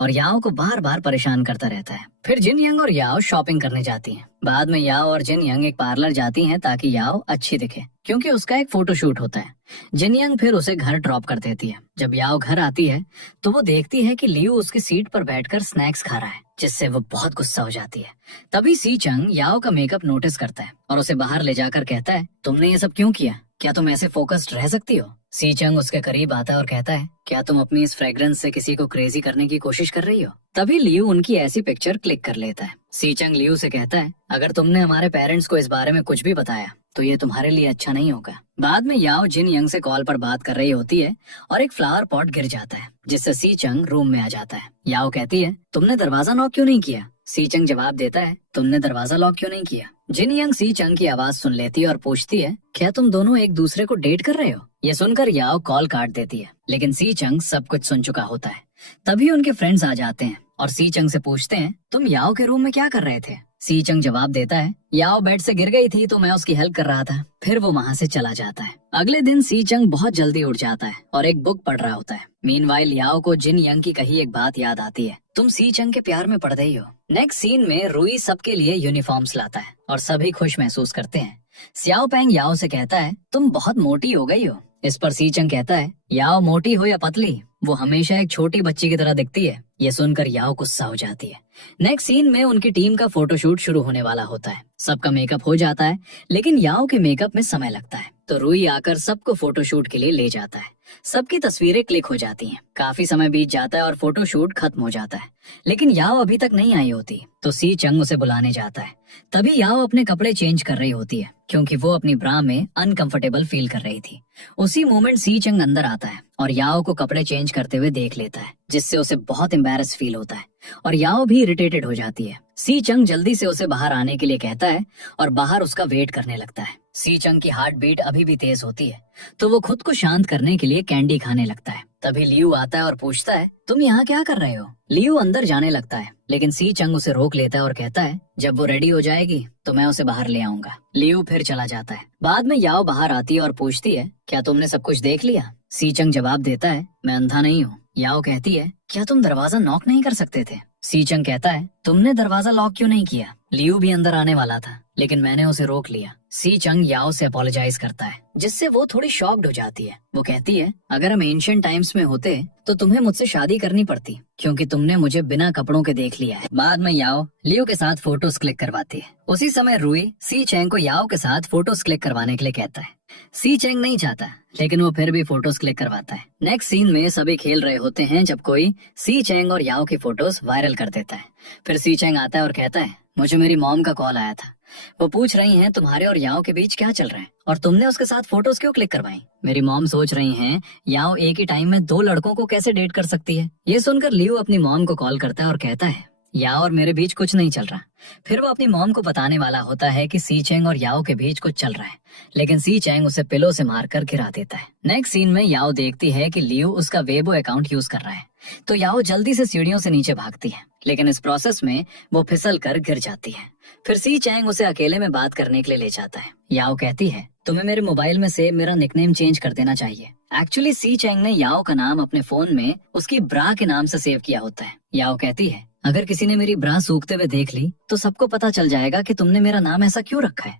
और याओ को बार बार परेशान करता रहता है। फिर जिन यंग और याओ शॉपिंग करने जाती हैं। बाद में याओ और जिन यंग एक पार्लर जाती हैं ताकि याओ अच्छी दिखे, क्योंकि उसका एक फोटोशूट होता है। जिन यंग फिर उसे घर ड्रॉप कर देती है। जब याओ घर आती है तो वो देखती है कि लियो उसकी सीट पर बैठकर स्नैक्स खा रहा है, जिससे वो बहुत गुस्सा हो जाती है। तभी सी चंग याओ का मेकअप नोटिस करता है और उसे बाहर ले जाकर कहता है तुमने ये सब क्यों किया, क्या तुम ऐसे फोकस्ड रह सकती हो। सी चंग उसके करीब आता है और कहता है क्या तुम अपनी इस फ्रेग्रेंस से किसी को क्रेजी करने की कोशिश कर रही हो। तभी लियो उनकी ऐसी पिक्चर क्लिक कर लेता है। सी चंग लियो से कहता है अगर तुमने हमारे पेरेंट्स को इस बारे में कुछ भी बताया तो ये तुम्हारे लिए अच्छा नहीं होगा। बाद में याओ जिन यंग से कॉल पर बात कर रही होती है और एक फ्लावर पॉट गिर जाता है, जिससे सी चंग रूम में आ जाता है। याओ कहती है तुमने दरवाजा नॉक क्यों नहीं किया। सी चंग जवाब देता है तुमने दरवाजा लॉक क्यों नहीं किया। जिन यंग सी चंग की आवाज सुन लेती है और पूछती है क्या तुम दोनों एक दूसरे को डेट कर रहे हो। ये सुनकर याओ कॉल काट देती है, लेकिन सी चंग सब कुछ सुन चुका होता है। तभी उनके फ्रेंड्स आ जाते हैं और सी चंग से पूछते हैं तुम याओ के रूम में क्या कर रहे थे। सी चंग जवाब देता है याओ बेड से गिर गई थी तो मैं उसकी हेल्प कर रहा था। फिर वो वहाँ से चला जाता है। अगले दिन सी चंग बहुत जल्दी उठ जाता है और एक बुक पढ़ रहा होता है। मीनवाइल याओ को जिन यंग की कही एक बात याद आती है, तुम सी चंग के प्यार में पड़ गई हो। नेक्स्ट सीन में रुई सबके लिए यूनिफॉर्म्स लाता है और सभी खुश महसूस करते हैं। स्याओ पेंग याओ से कहता है तुम बहुत मोटी हो गई हो। इस पर सी चंग कहता है याओ मोटी हो या पतली, वो हमेशा एक छोटी बच्ची की तरह दिखती है। ये सुनकर याओ गुस्सा हो जाती है। नेक्स्ट सीन में उनकी टीम का फोटोशूट शुरू होने वाला होता है। सबका मेकअप हो जाता है, लेकिन याओ के मेकअप में समय लगता है, तो रुई आकर सबको फोटोशूट के लिए ले जाता है। सबकी तस्वीरें क्लिक हो जाती हैं। काफी समय बीत जाता है और फोटोशूट खत्म हो जाता है, लेकिन याओ अभी तक नहीं आई होती, तो सी चंग उसे बुलाने जाता है। तभी याओ अपने कपड़े चेंज कर रही होती है, क्योंकि वो अपनी ब्रा में अनकंफर्टेबल फील कर रही थी। उसी मोमेंट सी चंग अंदर आता है और याओ को कपड़े चेंज करते हुए देख लेता है, जिससे उसे बहुत एम्बैरस फील होता है और याओ भी इरिटेटेड हो जाती है। सी चंग जल्दी से उसे बाहर आने के लिए कहता है और बाहर उसका वेट करने लगता है। सी चंग की हार्ट बीट अभी भी तेज होती है, तो वो खुद को शांत करने के लिए कैंडी खाने लगता है। तभी लियू आता है और पूछता है तुम यहाँ क्या कर रहे हो। लियू अंदर जाने लगता है, लेकिन सी चंग उसे रोक लेता है और कहता है जब वो रेडी हो जाएगी तो मैं उसे बाहर ले आऊंगा। लियू फिर चला जाता है। बाद में याओ बाहर आती है और पूछती है क्या तुमने सब कुछ देख लिया। सी चंग जवाब देता है मैं अंधा नहीं हूँ। याओ कहती है क्या तुम दरवाजा नॉक नहीं कर सकते थे। सी चंग कहता है तुमने दरवाजा लॉक क्यों नहीं किया। लियू भी अंदर आने वाला था, लेकिन मैंने उसे रोक लिया। सी चंग याओ से अपोलोजाइज करता है, जिससे वो थोड़ी शॉक्ड हो जाती है। वो कहती है अगर हम एंशिएंट टाइम्स में होते तो तुम्हें मुझसे शादी करनी पड़ती, क्योंकि तुमने मुझे बिना कपड़ों के देख लिया है। बाद में याओ लियू के साथ फोटोज क्लिक करवाती है। उसी समय रुई सी चेंग को याओ के साथ फोटोज क्लिक करवाने के लिए कहता है। सी चेंग नहीं चाहता, लेकिन वो फिर भी फोटोज क्लिक करवाता है। नेक्स्ट सीन में सभी खेल रहे होते हैं जब कोई सी चेंग और याओ की फोटोज वायरल कर देता है। फिर सी चेंग आता है और कहता है मुझे मेरी मॉम का कॉल आया था। वो पूछ रही हैं तुम्हारे और याओ के बीच क्या चल रहा है और तुमने उसके साथ फोटोज क्यों क्लिक करवाई। मेरी मॉम सोच रही हैं याओ एक ही टाइम में 2 लड़कों को कैसे डेट कर सकती है। ये सुनकर लियू अपनी मॉम को कॉल करता है और कहता है याओ और मेरे बीच कुछ नहीं चल रहा। फिर वो अपनी मॉम को बताने वाला होता है कि सी चेंग और याओ के बीच कुछ चल रहा है, लेकिन सी चेंग उसे पिलो से मारकर गिरा देता है। नेक्स्ट सीन में याओ देखती है कि लियू उसका वेबो अकाउंट यूज कर रहा है, तो याओ जल्दी से सीढ़ियों से नीचे भागती है, लेकिन इस प्रोसेस में वो फिसल कर गिर जाती है। फिर सी चेंग उसे अकेले में बात करने के लिए ले जाता है। याओ कहती है तुम्हें मेरे मोबाइल में से मेरा निकनेम चेंज कर देना चाहिए। एक्चुअली सी चेंग ने याओ का नाम अपने फोन में उसकी ब्रा के नाम से सेव किया होता है। याओ कहती है अगर किसी ने मेरी ब्रा सूखते हुए देख ली तो सबको पता चल जाएगा कि तुमने मेरा नाम ऐसा क्यों रखा है,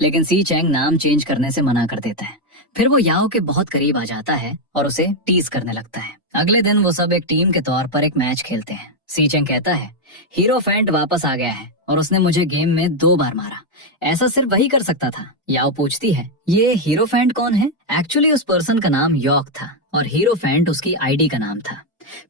लेकिन सी चेंग नाम चेंज करने से मना कर देता है। फिर वो याओ के बहुत करीब आ जाता है और उसे टीज करने लगता है। अगले दिन वो सब एक टीम के तौर पर एक मैच खेलते हैं। सी चेंग कहता है हीरो फैंट वापस आ गया है और उसने मुझे गेम में 2 बार मारा। ऐसा सिर्फ वही कर सकता था। याओ पूछती है, ये हीरोफेंट कौन है? एक्चुअली उस पर्सन का नाम यॉक था और हीरोफेंट उसकी आईडी का नाम था।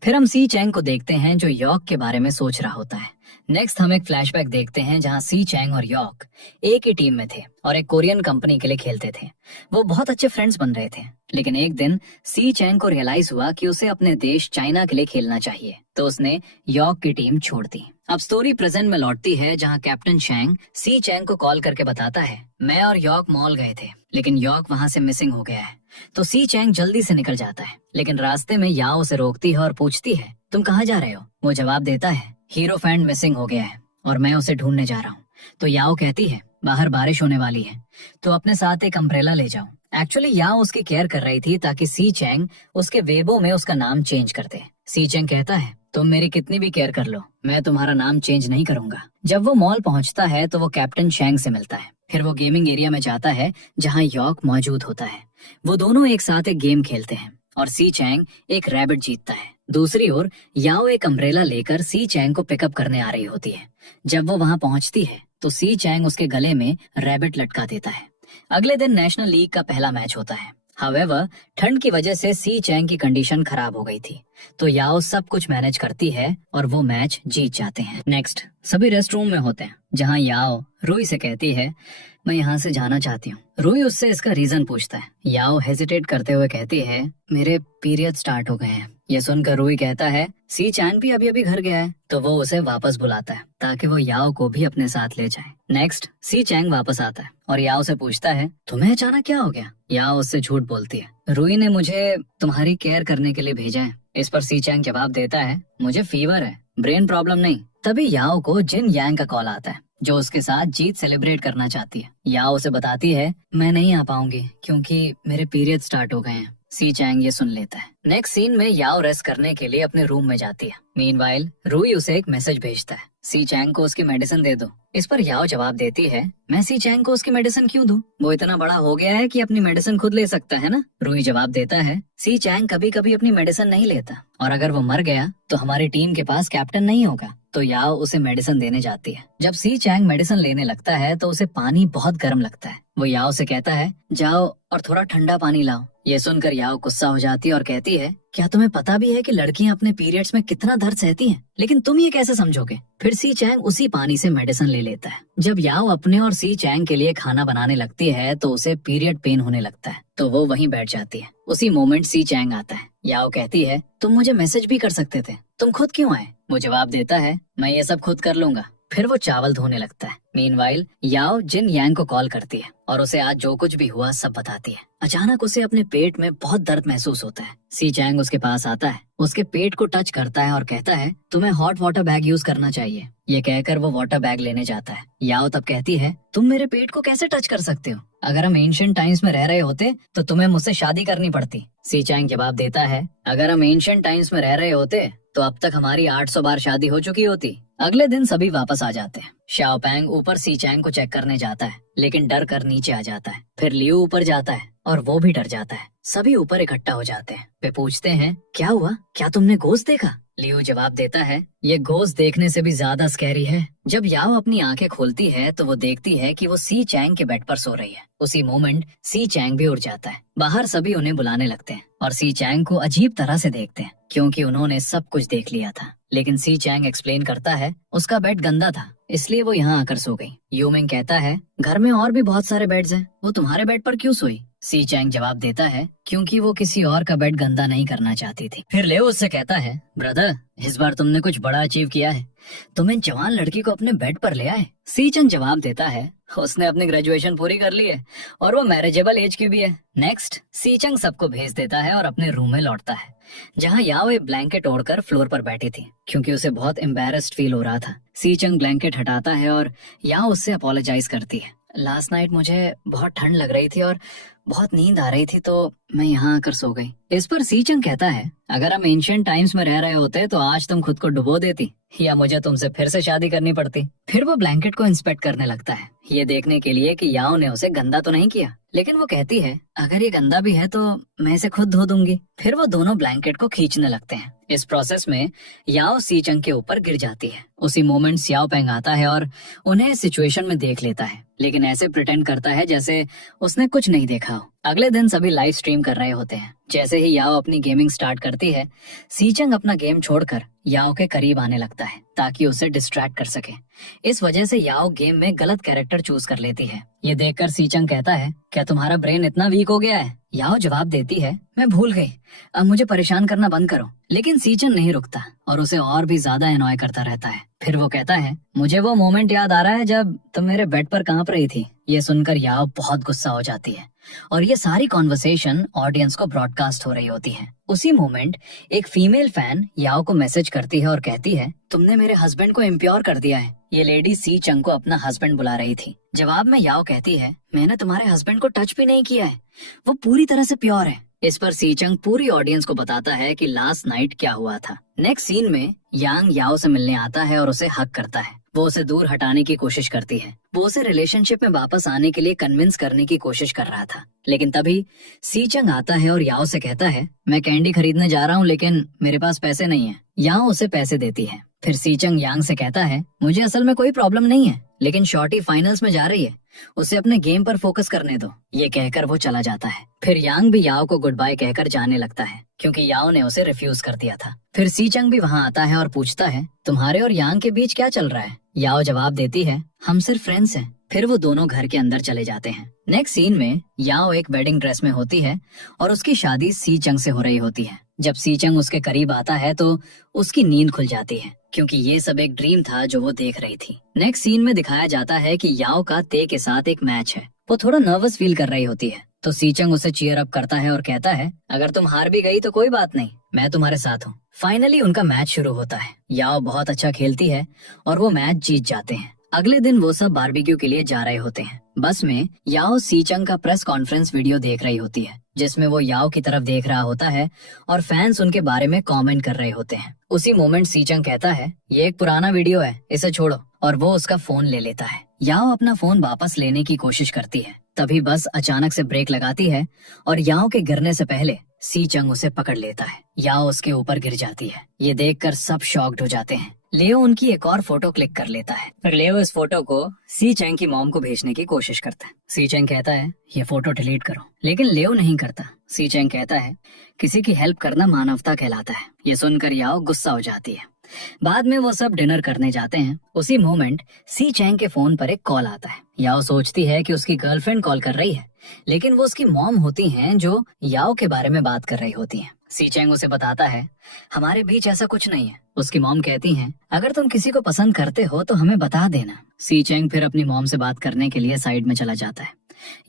फिर हम सी चैंग को देखते हैं जो यॉक के बारे में सोच रहा होता है। नेक्स्ट हम एक फ्लैशबैक देखते हैं जहां सी चैंग और यॉक एक ही टीम में थे और एक कोरियन कंपनी के लिए खेलते थे। वो बहुत अच्छे फ्रेंड्स बन रहे थे, लेकिन एक दिन सी चैंग को रियलाइज हुआ कि उसे अपने देश चाइना के लिए खेलना चाहिए, तो उसने यॉक की टीम छोड़ दी। अब स्टोरी प्रेजेंट में लौटती है जहां कैप्टन शैंग सी चैंग को कॉल करके बताता है, मैं और यॉक मॉल गए थे लेकिन यॉक वहां से मिसिंग हो गया है। तो सी चैंग जल्दी से निकल जाता है, लेकिन रास्ते में याओ उसे रोकती है और पूछती है, तुम कहाँ जा रहे हो? वो जवाब देता है, हीरोफेंट मिसिंग हो गया है और मैं उसे ढूंढने जा रहा हूँ। तो याओ कहती है, बाहर बारिश होने वाली है तो अपने साथ एक अम्ब्रेला ले जाओ। एक्चुअली याओ उसकी केयर कर रही थी ताकि सी चैंग उसके वेबो में उसका नाम चेंज कर दे। सी चैंग कहता है, तुम मेरी कितनी भी केयर कर लो, मैं तुम्हारा नाम चेंज नहीं करूंगा। जब वो मॉल पहुंचता है तो वो कैप्टन शैंग से मिलता है। फिर वो गेमिंग एरिया में जाता है जहां यॉक मौजूद होता है। वो दोनों एक साथ एक गेम खेलते हैं और सी चैंग एक रैबिट जीतता है। दूसरी ओर याओ एक अम्ब्रेला लेकर सी चैंग को पिकअप करने आ रही होती है। जब वो वहां पहुंचती है तो सी चैंग उसके गले में रैबिट लटका देता है। अगले दिन नेशनल लीग का पहला मैच होता है। हावेवर ठंड की वजह से सी चैंग की कंडीशन खराब हो गई थी, तो याओ सब कुछ मैनेज करती है और वो मैच जीत जाते हैं। नेक्स्ट सभी रेस्ट रूम में होते हैं जहां याओ रूई से कहती है, मैं यहाँ से जाना चाहती हूँ। रूई उससे इसका रीजन पूछता है। याओ हेजिटेट करते हुए कहती है, मेरे पीरियड स्टार्ट हो गए हैं। ये सुनकर रूई कहता है, सी चैंग भी अभी अभी घर गया है, तो वो उसे वापस बुलाता है ताकि वो याओ को भी अपने साथ ले जाए। नेक्स्ट सी चैंग वापस आता है और याओ से पूछता है, तुम्हें अचानक क्या हो गया? याओ उससे झूठ बोलती है, रूई ने मुझे तुम्हारी केयर करने के लिए भेजा है। इस पर सी चैंग जवाब देता है, मुझे फीवर है, ब्रेन प्रॉब्लम नहीं। तभी याओ को जिन यांग का कॉल आता है जो उसके साथ जीत सेलिब्रेट करना चाहती है। याओ उसे बताती है, मैं नहीं आ पाऊंगी क्योंकि मेरे पीरियड स्टार्ट हो गए हैं। सी चैंग ये सुन लेता है। नेक्स्ट सीन में याओ रेस्ट करने के लिए अपने रूम में जाती है। मीनवाइल रूई उसे एक मैसेज भेजता है, सी चैंग को उसकी मेडिसिन दे दो। इस पर याओ जवाब देती है, मैं सी चैंग को उसकी मेडिसिन क्यों दूं? वो इतना बड़ा हो गया है कि अपनी मेडिसिन खुद ले सकता है ना। रूई जवाब देता है, सी चैंग कभी कभी अपनी मेडिसिन नहीं लेता और अगर वो मर गया तो हमारी टीम के पास कैप्टन नहीं होगा। तो याओ उसे मेडिसिन देने जाती है। जब सी चैंग मेडिसिन लेने लगता है तो उसे पानी बहुत गर्म लगता है। वो याओ से कहता है, जाओ और थोड़ा ठंडा पानी लाओ। ये सुनकर याओ गुस्सा हो जाती है और कहती है, क्या तुम्हें पता भी है कि लड़कियां अपने पीरियड्स में कितना दर्द सहती हैं? लेकिन तुम ये कैसे समझोगे? फिर सी चैंग उसी पानी से मेडिसिन ले लेता है। जब याओ अपने और सी चैंग के लिए खाना बनाने लगती है तो उसे पीरियड पेन होने लगता है, तो वो वहीं बैठ जाती है। उसी मोमेंट सी चैंग आता है। याओ कहती है, तुम मुझे मैसेज भी कर सकते थे, तुम खुद क्यों आए? वो जवाब देता है, मैं ये सब खुद कर लूंगा। फिर वो चावल धोने लगता है। मीनवाइल याओ जिन यांग को कॉल करती है और उसे आज जो कुछ भी हुआ सब बताती है। अचानक उसे अपने पेट में बहुत दर्द महसूस होता है। सी चैंग उसके पास आता है, उसके पेट को टच करता है और कहता है, तुम्हें हॉट वाटर बैग यूज करना चाहिए। ये कहकर वो वाटर बैग लेने जाता है। याओ तब कहती है, तुम मेरे पेट को कैसे टच कर सकते हो? अगर हम एंशिएंट टाइम्स में रह रहे होते तो तुम्हें मुझसे शादी करनी पड़ती। सी चैंग जवाब देता है, अगर हम एंशिएंट टाइम्स में रह रहे होते तो अब तक हमारी 800 बार शादी हो चुकी होती। अगले दिन सभी वापस आ जाते हैं। शाओ पैंग ऊपर सी चैंग को चेक करने जाता है, लेकिन डर कर नीचे आ जाता है। फिर लियू ऊपर जाता है और वो भी डर जाता है। सभी ऊपर इकट्ठा हो जाते हैं। वे पूछते हैं, क्या हुआ? क्या तुमने घोस्ट देखा? लियू जवाब देता है, ये घोस्ट देखने से भी ज्यादा स्कैरी है। जब याओ अपनी आंखें खोलती है तो वो देखती है कि वो सी चैंग के बेड पर सो रही है। उसी मोमेंट सी चैंग भी उठ जाता है। बाहर सभी उन्हें बुलाने लगते हैं और सी चैंग को अजीब तरह से देखते हैं क्योंकि उन्होंने सब कुछ देख लिया था। लेकिन सी चैंग एक्सप्लेन करता है, उसका बेड गंदा था इसलिए वो यहाँ आकर सो गई। यूमिंग कहता है, घर में और भी बहुत सारे बेड्स हैं, वो तुम्हारे बेड पर क्यों सोई? सी चैंग जवाब देता है, क्योंकि वो किसी और का बेड गंदा नहीं करना चाहती थी। फिर लेओ उससे कहता है, ब्रदर इस बार तुमने कुछ बड़ा अचीव किया है, तुम इन जवान लड़की को अपने बेड पर ले आए। सी चैंग जवाब देता है, उसने अपनी ग्रेजुएशन पूरी कर ली है और वो मैरिजेबल एज की भी है। नेक्स्ट सी चैंग सबको भेज देता है और अपने रूम में लौटता है जहाँ याओ एक ब्लैंकेट ओढ़कर फ्लोर पर बैठी थी क्योंकि उसे बहुत एम्बैरेस्ड फील हो रहा था। सी चैंग ब्लैंकेट हटाता है और याओ उससे अपोलोजाइज करती है। लास्ट नाइट मुझे बहुत ठंड लग रही थी और बहुत नींद आ रही थी तो मैं यहाँ आकर सो गई। इस पर सी चैंग कहता है, अगर हम एंशिएंट टाइम्स में रह रहे होते तो आज तुम खुद को डुबो देती या मुझे तुमसे फिर से शादी करनी पड़ती। फिर वो ब्लैंकेट को इंस्पेक्ट करने लगता है, ये देखने के लिए कि याओ ने उसे गंदा तो नहीं किया। लेकिन वो कहती है, अगर ये गंदा भी है तो मैं इसे खुद धो दूंगी। फिर वो दोनों ब्लैंकेट को खींचने लगते हैं। इस प्रोसेस में याओ सी चैंग के ऊपर गिर जाती है उसी मोमेंट सियाओ पेंग आता है और उन्हें सिचुएशन में देख लेता है, लेकिन ऐसे प्रिटेंड करता है जैसे उसने कुछ नहीं देखा हो। अगले दिन सभी लाइव स्ट्रीम कर रहे होते हैं। जैसे ही याओ अपनी गेमिंग स्टार्ट करती है, सीचंग अपना गेम छोड़कर याओ के करीब आने लगता है ताकि उसे डिस्ट्रैक्ट कर सके। इस वजह से याओ गेम में गलत कैरेक्टर चूज कर लेती है। ये देखकर सीचंग कहता है, क्या तुम्हारा ब्रेन इतना वीक हो गया है? याओ जवाब देती है, मैं भूल गई, अब मुझे परेशान करना बंद करो। लेकिन सीचंग नहीं रुकता और उसे और भी ज्यादा एनॉय करता रहता है। फिर वो कहता है, मुझे वो मोमेंट याद आ रहा है जब तुम मेरे बेड पर कांप रही थी। ये सुनकर याओ बहुत गुस्सा हो जाती है और ये सारी कॉन्वर्सेशन ऑडियंस को ब्रॉडकास्ट हो रही होती है। उसी मोमेंट एक फीमेल फैन याओ को मैसेज करती है और कहती है, तुमने मेरे हस्बैंड को इम्प्योर कर दिया है। ये लेडी सीचंग को अपना हस्बैंड बुला रही थी। जवाब में याओ कहती है, मैंने तुम्हारे हस्बैंड को टच भी नहीं किया है, वो पूरी तरह से प्योर है। इस पर सीचंग पूरी ऑडियंस को बताता है कि लास्ट नाइट क्या हुआ था। नेक्स्ट सीन में यांग याओ से मिलने आता है और उसे हक करता है। वो उसे दूर हटाने की कोशिश करती है। वो उसे रिलेशनशिप में वापस आने के लिए कन्विंस करने की कोशिश कर रहा था, लेकिन तभी सीचंग आता है और याओ से कहता है, मैं कैंडी खरीदने जा रहा हूँ लेकिन मेरे पास पैसे नहीं है। याओ उसे पैसे देती है। फिर सीचंग यांग से कहता है, मुझे असल में कोई प्रॉब्लम नहीं है, लेकिन शॉर्टी फाइनल्स में जा रही है, उसे अपने गेम पर फोकस करने दो। ये कहकर वो चला जाता है। फिर यांग भी याओ को गुड बाय कहकर जाने लगता है क्योंकि याओ ने उसे रिफ्यूज कर दिया था। फिर सीचंग भी वहाँ आता है और पूछता है, तुम्हारे और यांग के बीच क्या चल रहा है? याओ जवाब देती है, हम सिर्फ फ्रेंड्स हैं। फिर वो दोनों घर के अंदर चले जाते हैं। नेक्स्ट सीन में याओ एक वेडिंग ड्रेस में होती है और उसकी शादी सीचंग से हो रही होती है। जब सीचंग उसके करीब आता है तो उसकी नींद खुल जाती है क्योंकि ये सब एक ड्रीम था जो वो देख रही थी। नेक्स्ट सीन में दिखाया जाता है कि याओ का ते के साथ एक मैच है। वो थोड़ा नर्वस फील कर रही होती है तो सीचंग उसे चीयर अप करता है और कहता है, अगर तुम हार भी गई तो कोई बात नहीं, मैं तुम्हारे साथ हूँ। फाइनली उनका मैच शुरू होता है। याओ बहुत अच्छा खेलती है और वो मैच जीत जाते हैं। अगले दिन वो सब बारबेक्यू के लिए जा रहे होते हैं। बस में याओ सीचंग का प्रेस कॉन्फ्रेंस वीडियो देख रही होती है जिसमें वो याओ की तरफ देख रहा होता है और फैंस उनके बारे में कमेंट कर रहे होते हैं। उसी मोमेंट सीचंग कहता है, ये एक पुराना वीडियो है, इसे छोड़ो, और वो उसका फोन ले लेता है। याओ अपना फोन वापस लेने की कोशिश करती है। तभी बस अचानक से ब्रेक लगाती है और याओ के गिरने से पहले सीचंग उसे पकड़ लेता है। याओ उसके ऊपर गिर जाती है। ये देखकर सब शॉक्ड हो जाते हैं। लेओ उनकी एक और फोटो क्लिक कर लेता है। फिर लेओ इस फोटो को सीचंग की मॉम को भेजने की कोशिश करता है। सीचंग कहता है, ये फोटो डिलीट करो, लेकिन लेओ नहीं करता। सीचंग कहता है, किसी की हेल्प करना मानवता कहलाता है। ये सुनकर याओ गुस्सा हो जाती है। बाद में वो सब डिनर करने जाते हैं। उसी मोमेंट सीचंग के फोन पर एक कॉल आता है। याओ सोचती है कि उसकी गर्लफ्रेंड कॉल कर रही है, लेकिन वो उसकी मॉम होती हैं जो याओ के बारे में बात कर रही होती हैं। सीचंग उसे बताता है, हमारे बीच ऐसा कुछ नहीं है। उसकी मॉम कहती हैं, अगर तुम किसी को पसंद करते हो तो हमें बता देना। सीचंग फिर अपनी मॉम से बात करने के लिए साइड में चला जाता है।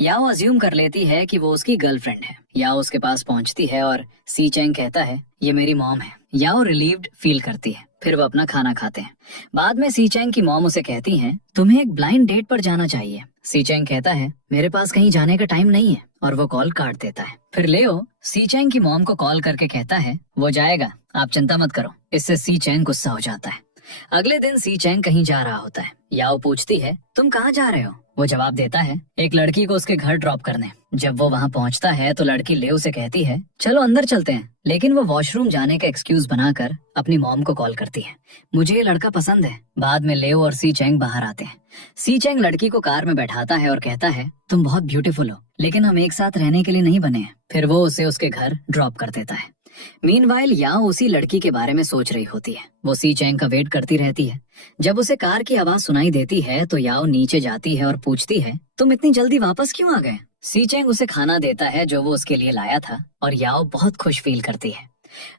याओ अज्यूम कर लेती है कि वो उसकी गर्लफ्रेंड है। याओ उसके पास पहुंचती है और सीचंग कहता है, ये मेरी मॉम है। याओ रिलीव्ड फील करती है। फिर वो अपना खाना खाते हैं। बाद में सीचंग की मॉम उसे कहती हैं, तुम्हें एक ब्लाइंड डेट पर जाना चाहिए। सीचंग कहता है, मेरे पास कहीं जाने का टाइम नहीं है, और वो कॉल काट देता है। फिर लेओ सीचंग की मॉम को कॉल करके कहता है, वो जाएगा, आप चिंता मत करो। इससे सीचंग गुस्सा हो जाता है। अगले दिन सीचंग कहीं जा रहा होता है। याओ पूछती है, तुम कहाँ जा रहे हो? वो जवाब देता है, एक लड़की को उसके घर ड्रॉप करने। जब वो वहाँ पहुँचता है तो लड़की लेओ से कहती है, चलो अंदर चलते हैं, लेकिन वो वॉशरूम जाने का एक्सक्यूज बनाकर अपनी मॉम को कॉल करती है, मुझे ये लड़का पसंद है। बाद में लेओ और सीचंग बाहर आते हैं। सीचंग लड़की को कार में बैठाता है और कहता है, तुम बहुत ब्यूटीफुल हो, लेकिन हम एक साथ रहने के लिए नहीं बने हैं। फिर वो उसे उसके घर ड्रॉप कर देता है। मीनवाइल याओ उसी लड़की के बारे में सोच रही होती है। वो सीचंग का वेट करती रहती है। जब उसे कार की आवाज सुनाई देती है तो याओ नीचे जाती है और पूछती है, तुम इतनी जल्दी वापस क्यों आ गए? सीचंग उसे खाना देता है जो वो उसके लिए लाया था और याओ बहुत खुश फील करती है।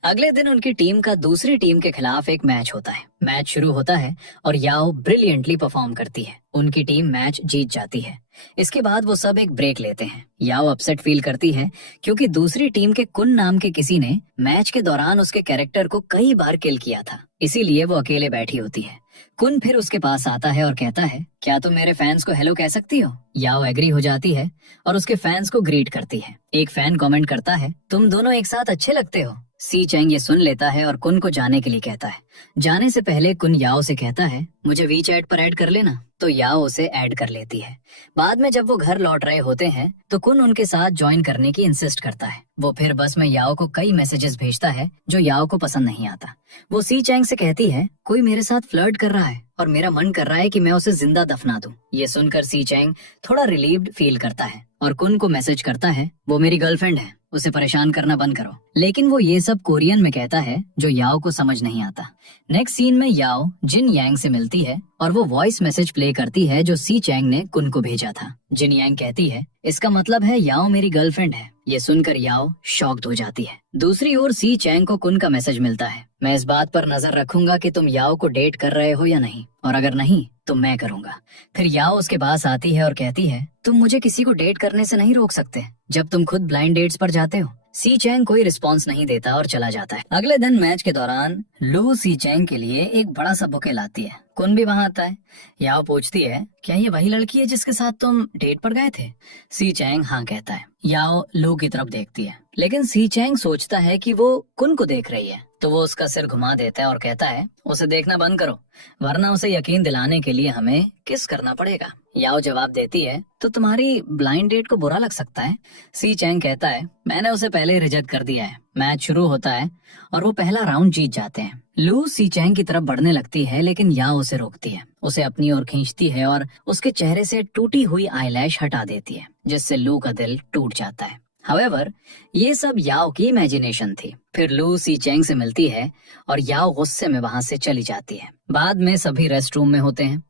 अगले दिन उनकी टीम का दूसरी टीम के खिलाफ एक मैच होता है। मैच शुरू होता है और याओ ब्रिलियंटली परफॉर्म करती है। उनकी टीम मैच जीत जाती है। इसके बाद वो सब एक ब्रेक लेते हैं। याओ अपसेट फील करती है क्योंकि दूसरी टीम के कुन नाम के किसी ने मैच के दौरान उसके कैरेक्टर को कई बार किल किया था, इसीलिए वो अकेले बैठी होती है। कुन फिर उसके पास आता है और कहता है, क्या तुम मेरे फैंस को हेलो कह सकती हो? याओ एग्री हो जाती है और उसके फैंस को ग्रीट करती है। एक फैन कमेंट करता है, तुम दोनों एक साथ अच्छे लगते हो। सीचंग ये सुन लेता है और कुन को जाने के लिए कहता है, जाने से पहले कुन याओ से कहता है मुझे वी चैट पर ऐड कर लेना, तो याओ उसे ऐड कर लेती है। बाद में जब वो घर लौट रहे होते हैं तो कुन उनके साथ ज्वाइन करने की इंसिस्ट करता है। वो फिर बस में याओ को कई मैसेजेस भेजता है जो याओ को पसंद नहीं आता। वो सी चैंग से कहती है कोई मेरे साथ फ्लर्ट कर रहा है और मेरा मन कर रहा है कि मैं उसे जिंदा दफना दूं। ये सुनकर सी चैंग थोड़ा रिलीव्ड फील करता है और कुन को मैसेज करता है वो मेरी गर्लफ्रेंड है, उसे परेशान करना बंद करो। लेकिन वो ये सब कोरियन में कहता है जो याओ को समझ नहीं आता। नेक्स्ट सीन में याओ जिन यांग से मिलती है और वो वॉइस मैसेज प्ले करती है जो सी चैंग ने कुन को भेजा था। जिन यांग कहती है इसका मतलब है याओ मेरी गर्लफ्रेंड है। ये सुनकर याओ शॉक्ड हो जाती है। दूसरी ओर सी चैंग को कुन का मैसेज मिलता है मैं इस बात पर नजर रखूंगा कि तुम याओ को डेट कर रहे हो या नहीं, और अगर नहीं तो मैं करूंगा। फिर याओ उसके पास आती है और कहती है तुम मुझे किसी को डेट करने से नहीं रोक सकते जब तुम खुद ब्लाइंड डेट्स पर जाते हो। सी चैंग कोई रिस्पॉन्स नहीं देता और चला जाता है। अगले दिन मैच के दौरान लू सी चैंग के लिए एक बड़ा सा बुके लाती है। कुन भी वहाँ आता है। याओ पूछती है क्या ये वही लड़की है जिसके साथ तुम डेट पर गए थे? सी चैंग हाँ कहता है। याओ लू की तरफ देखती है लेकिन सी चैंग सोचता है कि वो कुन को देख रही है, तो वो उसका सिर घुमा देता है और कहता है उसे देखना बंद करो वरना उसे यकीन दिलाने के लिए हमें किस करना पड़ेगा। याओ जवाब देती है तो तुम्हारी ब्लाइंड डेट को बुरा लग सकता है। सी चैंग कहता है मैंने उसे पहले ही रिजेक्ट कर दिया है। मैच शुरू होता है और वो पहला राउंड जीत जाते हैं। लू सी चैंग की तरफ बढ़ने लगती है लेकिन याओ उसे रोकती है, उसे अपनी ओर खींचती है और उसके चेहरे से टूटी हुई आईलैश हटा देती है जिससे लू का दिल टूट जाता है। हाउएवर ये सब याओ की इमेजिनेशन थी। फिर लू सी चैंग से मिलती है और याओ गुस्से में वहां से चली जाती है। बाद में सभी रेस्ट रूम में होते हैं।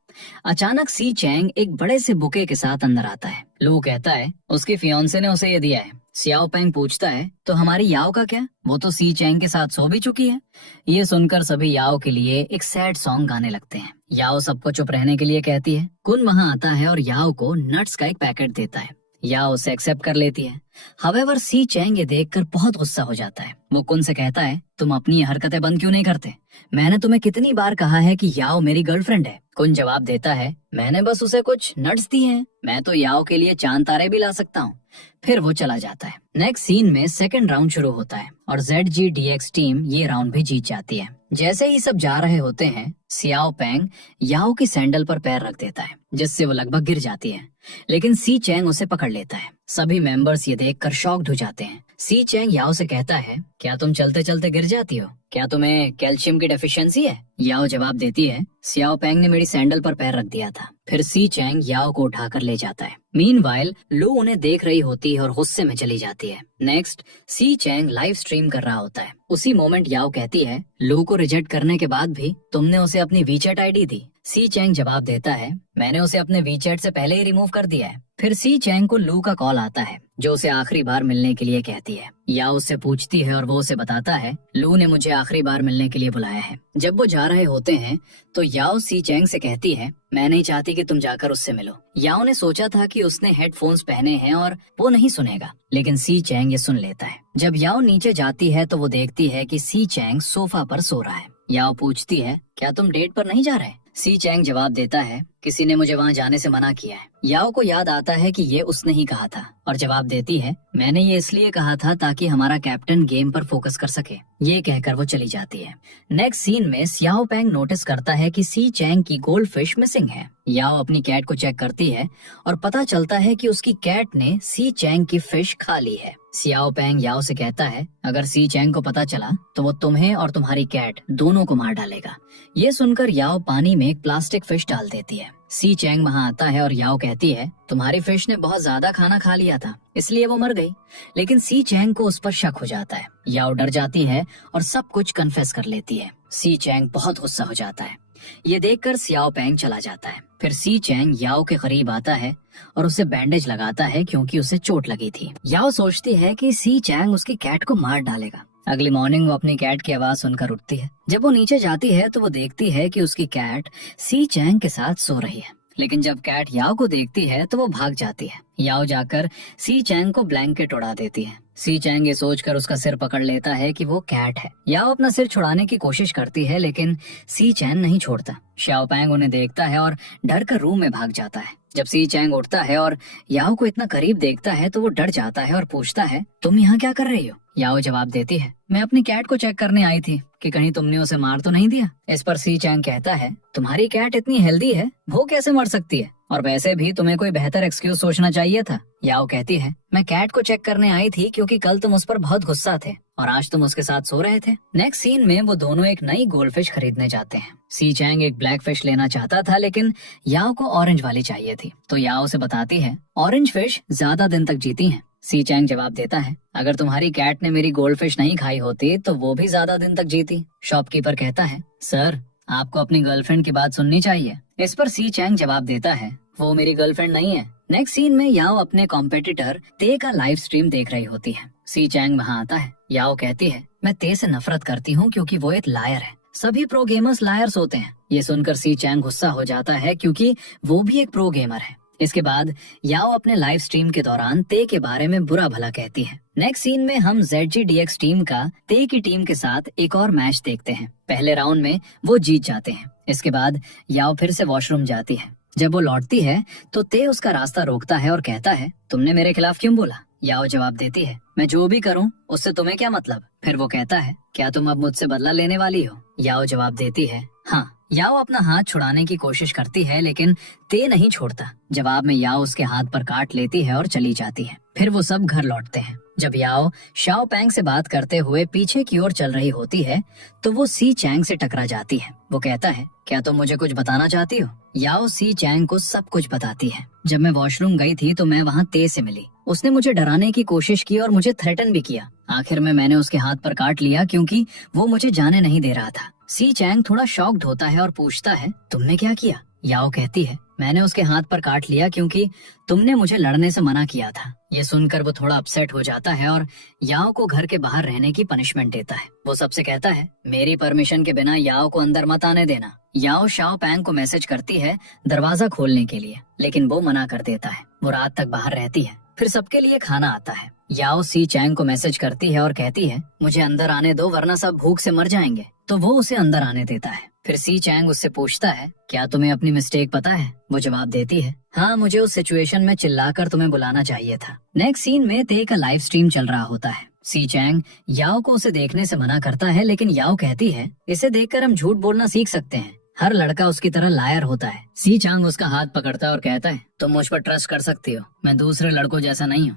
अचानक सी चैंग एक बड़े से बुके के साथ अंदर आता है। लू कहता है उसकी फियांसे ने उसे ये दिया है। सियाओ पेंग पूछता है तो हमारी याओ का क्या, वो तो सी चैंग के साथ सो भी चुकी है। ये सुनकर सभी याओ के लिए एक सैड सॉन्ग गाने लगते हैं। याओ सबको चुप रहने के लिए कहती है। कुन वहाँ आता है और याओ को नट्स का एक पैकेट देता है। याओ उसे एक्सेप्ट कर लेती है। हावेवर सी चैंग ये देखकर बहुत गुस्सा हो जाता है। वो कुन से कहता है तुम अपनी ये हरकतें बंद क्यों नहीं करते? मैंने तुम्हें कितनी बार कहा है कि याओ मेरी गर्लफ्रेंड है। कुन जवाब देता है मैंने बस उसे कुछ नट्स दी हैं, मैं तो याओ के लिए चांद तारे भी ला सकता हूँ। फिर वो चला जाता है। नेक्स्ट सीन में सेकंड राउंड शुरू होता है और ZGDX टीम ये राउंड भी जीत जाती है। जैसे ही सब जा रहे होते हैं सियाओ पेंग याओ की सैंडल पर पैर रख देता है जिससे वो लगभग गिर जाती है, लेकिन सी चैंग उसे पकड़ लेता है। सभी मेंबर्स ये देखकर शॉक्ड हो जाते हैं। सी चैंग याओ से कहता है क्या तुम चलते चलते गिर जाती हो? क्या तुम्हें कैल्शियम की डेफिशिएंसी है? याओ जवाब देती है सियाओ पेंग ने मेरी सैंडल पर पैर रख दिया था। फिर सी चैंग याओ को उठाकर ले जाता है। मीनवाइल लू उन्हें देख रही होती है और गुस्से में चली जाती है। नेक्स्ट सी चैंग लाइव स्ट्रीम कर रहा होता है। उसी मोमेंट याओ कहती है लू को रिजेक्ट करने के बाद भी तुमने उसे अपनी वीचैट आईडी दी। सी चैंग जवाब देता है मैंने उसे अपने वीचैट से पहले ही रिमूव कर दिया है। फिर सी चैंग को लू का कॉल आता है जो उसे आखिरी बार मिलने के लिए कहती है। याओ उससे पूछती है और वो उसे बताता है लू ने मुझे आखिरी बार मिलने के लिए बुलाया है। जब वो जा रहे होते हैं तो याओ सी चैंग से कहती है मैं नहीं चाहती कि तुम जाकर उससे मिलो। याओ ने सोचा था कि उसने हेडफोन्स पहने हैं और वो नहीं सुनेगा, लेकिन सी चैंग ये सुन लेता है। जब याओ नीचे जाती है तो वो देखती है कि सी चैंग सोफा पर सो रहा है। याओ पूछती है क्या तुम डेट पर नहीं जा रहे? सी चैंग जवाब देता है किसी ने मुझे वहाँ जाने से मना किया है। याओ को याद आता है कि ये उसने ही कहा था और जवाब देती है मैंने ये इसलिए कहा था ताकि हमारा कैप्टन गेम पर फोकस कर सके। ये कहकर वो चली जाती है। नेक्स्ट सीन में सियाओ पेंग नोटिस करता है कि सी चैंग की गोल्ड फिश मिसिंग है। याओ अपनी कैट को चेक करती है और पता चलता है कि उसकी कैट ने सी चैंग की फिश खा ली है। सियाओ पेंग याओ से कहता है अगर सी चैंग को पता चला तो वो तुम्हें और तुम्हारी कैट दोनों को मार डालेगा। ये सुनकर याओ पानी में एक प्लास्टिक फिश डाल देती है। सी चैंग वहाँ आता है और याओ कहती है तुम्हारी फिश ने बहुत ज्यादा खाना खा लिया था इसलिए वो मर गई। लेकिन सी चैंग को उस पर शक हो जाता है। याओ डर जाती है और सब कुछ कन्फेस कर लेती है। सी चैंग बहुत गुस्सा हो जाता है। ये देखकर सियाओ पेंग चला जाता है। फिर सी चैंग याओ के करीब आता है और उसे बैंडेज लगाता है क्योंकि उसे चोट लगी थी। याओ सोचती है कि सी चैंग उसकी कैट को मार डालेगा। अगली मॉर्निंग वो अपनी कैट की आवाज सुनकर उठती है। जब वो नीचे जाती है तो वो देखती है कि उसकी कैट सी चैंग के साथ सो रही है, लेकिन जब कैट याओ को देखती है तो वो भाग जाती है। याओ जाकर सी चैंग को ब्लैंकेट उड़ा देती है। सी चैंग ये सोचकर उसका सिर पकड़ लेता है कि वो कैट है। याओ अपना सिर छुड़ाने की कोशिश करती है लेकिन सी चैंग नहीं छोड़ता। शाओ पैंग उन्हें देखता है और डर कर रूम में भाग जाता है। जब सी चैंग उठता है और याओ को इतना करीब देखता है तो वो डर जाता है और पूछता है तुम यहाँ क्या कर रही हो? याओ जवाब देती है मैं अपनी कैट को चेक करने आई थी कि कहीं तुमने उसे मार तो नहीं दिया। इस पर सी चैंग कहता है, तुम्हारी कैट इतनी हेल्दी है, वो कैसे मर सकती है, और वैसे भी तुम्हें कोई बेहतर एक्सक्यूज सोचना चाहिए था। याओ कहती है, मैं कैट को चेक करने आई थी क्योंकि कल तुम उस पर बहुत गुस्सा थे और आज तुम उसके साथ सो रहे थे। नेक्स्ट सीन में वो दोनों एक नई गोल्ड फिश खरीदने जाते हैं। सी चैंग एक ब्लैक फिश लेना चाहता था लेकिन याओ को ऑरेंज वाली चाहिए थी, तो याओ से बताती है, ऑरेंज फिश ज्यादा दिन तक जीती हैं। सी चैंग जवाब देता है, अगर तुम्हारी कैट ने मेरी गोल्ड फिश नहीं खाई होती तो वो भी ज्यादा दिन तक जीती। शॉपकीपर कहता है, सर आपको अपनी गर्लफ्रेंड की बात सुननी चाहिए। इस पर सी चैंग जवाब देता है, वो मेरी गर्लफ्रेंड नहीं है। नेक्स्ट सीन में याओ अपने कॉम्पिटिटर ते का लाइव स्ट्रीम देख रही होती है। सी चैंग वहाँ आता है। याओ कहती है, मैं ते से नफरत करती हूँ क्योंकि वो एक लायर है। सभी प्रो गेमर्स लायर्स होते हैं। ये सुनकर सी चैंग गुस्सा हो जाता है क्योंकि वो भी एक प्रो गेमर है। इसके बाद याओ अपने लाइव स्ट्रीम के दौरान ते के बारे में बुरा भला कहती है। नेक्स्ट सीन में हम ZGDX टीम का ते की टीम के साथ एक और मैच देखते हैं। पहले राउंड में वो जीत जाते हैं। इसके बाद याओ फिर से वॉशरूम जाती है। जब वो लौटती है तो ते उसका रास्ता रोकता है और कहता है, तुमने मेरे खिलाफ क्यों बोला? याओ जवाब देती है, मैं जो भी करूं उससे तुम्हें क्या मतलब? फिर वो कहता है, क्या तुम अब मुझसे बदला लेने वाली हो? याओ जवाब देती है, हाँ। याओ अपना हाथ छुड़ाने की कोशिश करती है लेकिन ते नहीं छोड़ता। जवाब में याओ उसके हाथ पर काट लेती है और चली जाती है। फिर वो सब घर लौटते हैं। जब याओ शाओ पैंग से बात करते हुए पीछे की ओर चल रही होती है तो वो सी चैंग से टकरा जाती है। वो कहता है, क्या तुम मुझे कुछ बताना चाहती हो? याओ सी चैंग को सब कुछ बताती है। जब मैं वॉशरूम गई थी तो मैं वहाँ ते से मिली। उसने मुझे डराने की कोशिश की और मुझे थ्रेटन भी किया। आखिर में मैंने उसके हाथ पर काट लिया क्योंकि वो मुझे जाने नहीं दे रहा था। सी चैंग थोड़ा शॉक्ड होता है और पूछता है, तुमने क्या किया? याओ कहती है, मैंने उसके हाथ पर काट लिया क्योंकि तुमने मुझे लड़ने से मना किया था। ये सुनकर वो थोड़ा अपसेट हो जाता है और याओ को घर के बाहर रहने की पनिशमेंट देता है। वो सबसे कहता है, मेरी परमिशन के बिना याओ को अंदर मत आने देना। याओ शाओ पैंग को मैसेज करती है दरवाजा खोलने के लिए, लेकिन वो मना कर देता है। वो रात तक बाहर रहती है। फिर सबके लिए खाना आता है। याओ सी चैंग को मैसेज करती है और कहती है, मुझे अंदर आने दो वरना सब भूख से मर जाएंगे। तो वो उसे अंदर आने देता है। फिर सी चैंग उससे पूछता है, क्या तुम्हें अपनी मिस्टेक पता है? वो जवाब देती है, हाँ, मुझे उस सिचुएशन में चिल्लाकर तुम्हें बुलाना चाहिए था। नेक्स्ट सीन में ते का लाइव स्ट्रीम चल रहा होता है। सी चैंग याओ को उसे देखने से मना करता है लेकिन याओ कहती है, इसे देखकर हम झूठ बोलना सीख सकते हैं। हर लड़का उसकी तरह लायर होता है। सी चैंग उसका हाथ पकड़ता है और कहता है, तुम मुझ पर ट्रस्ट कर सकती हो, मैं दूसरे लड़कों जैसा नहीं हूँ।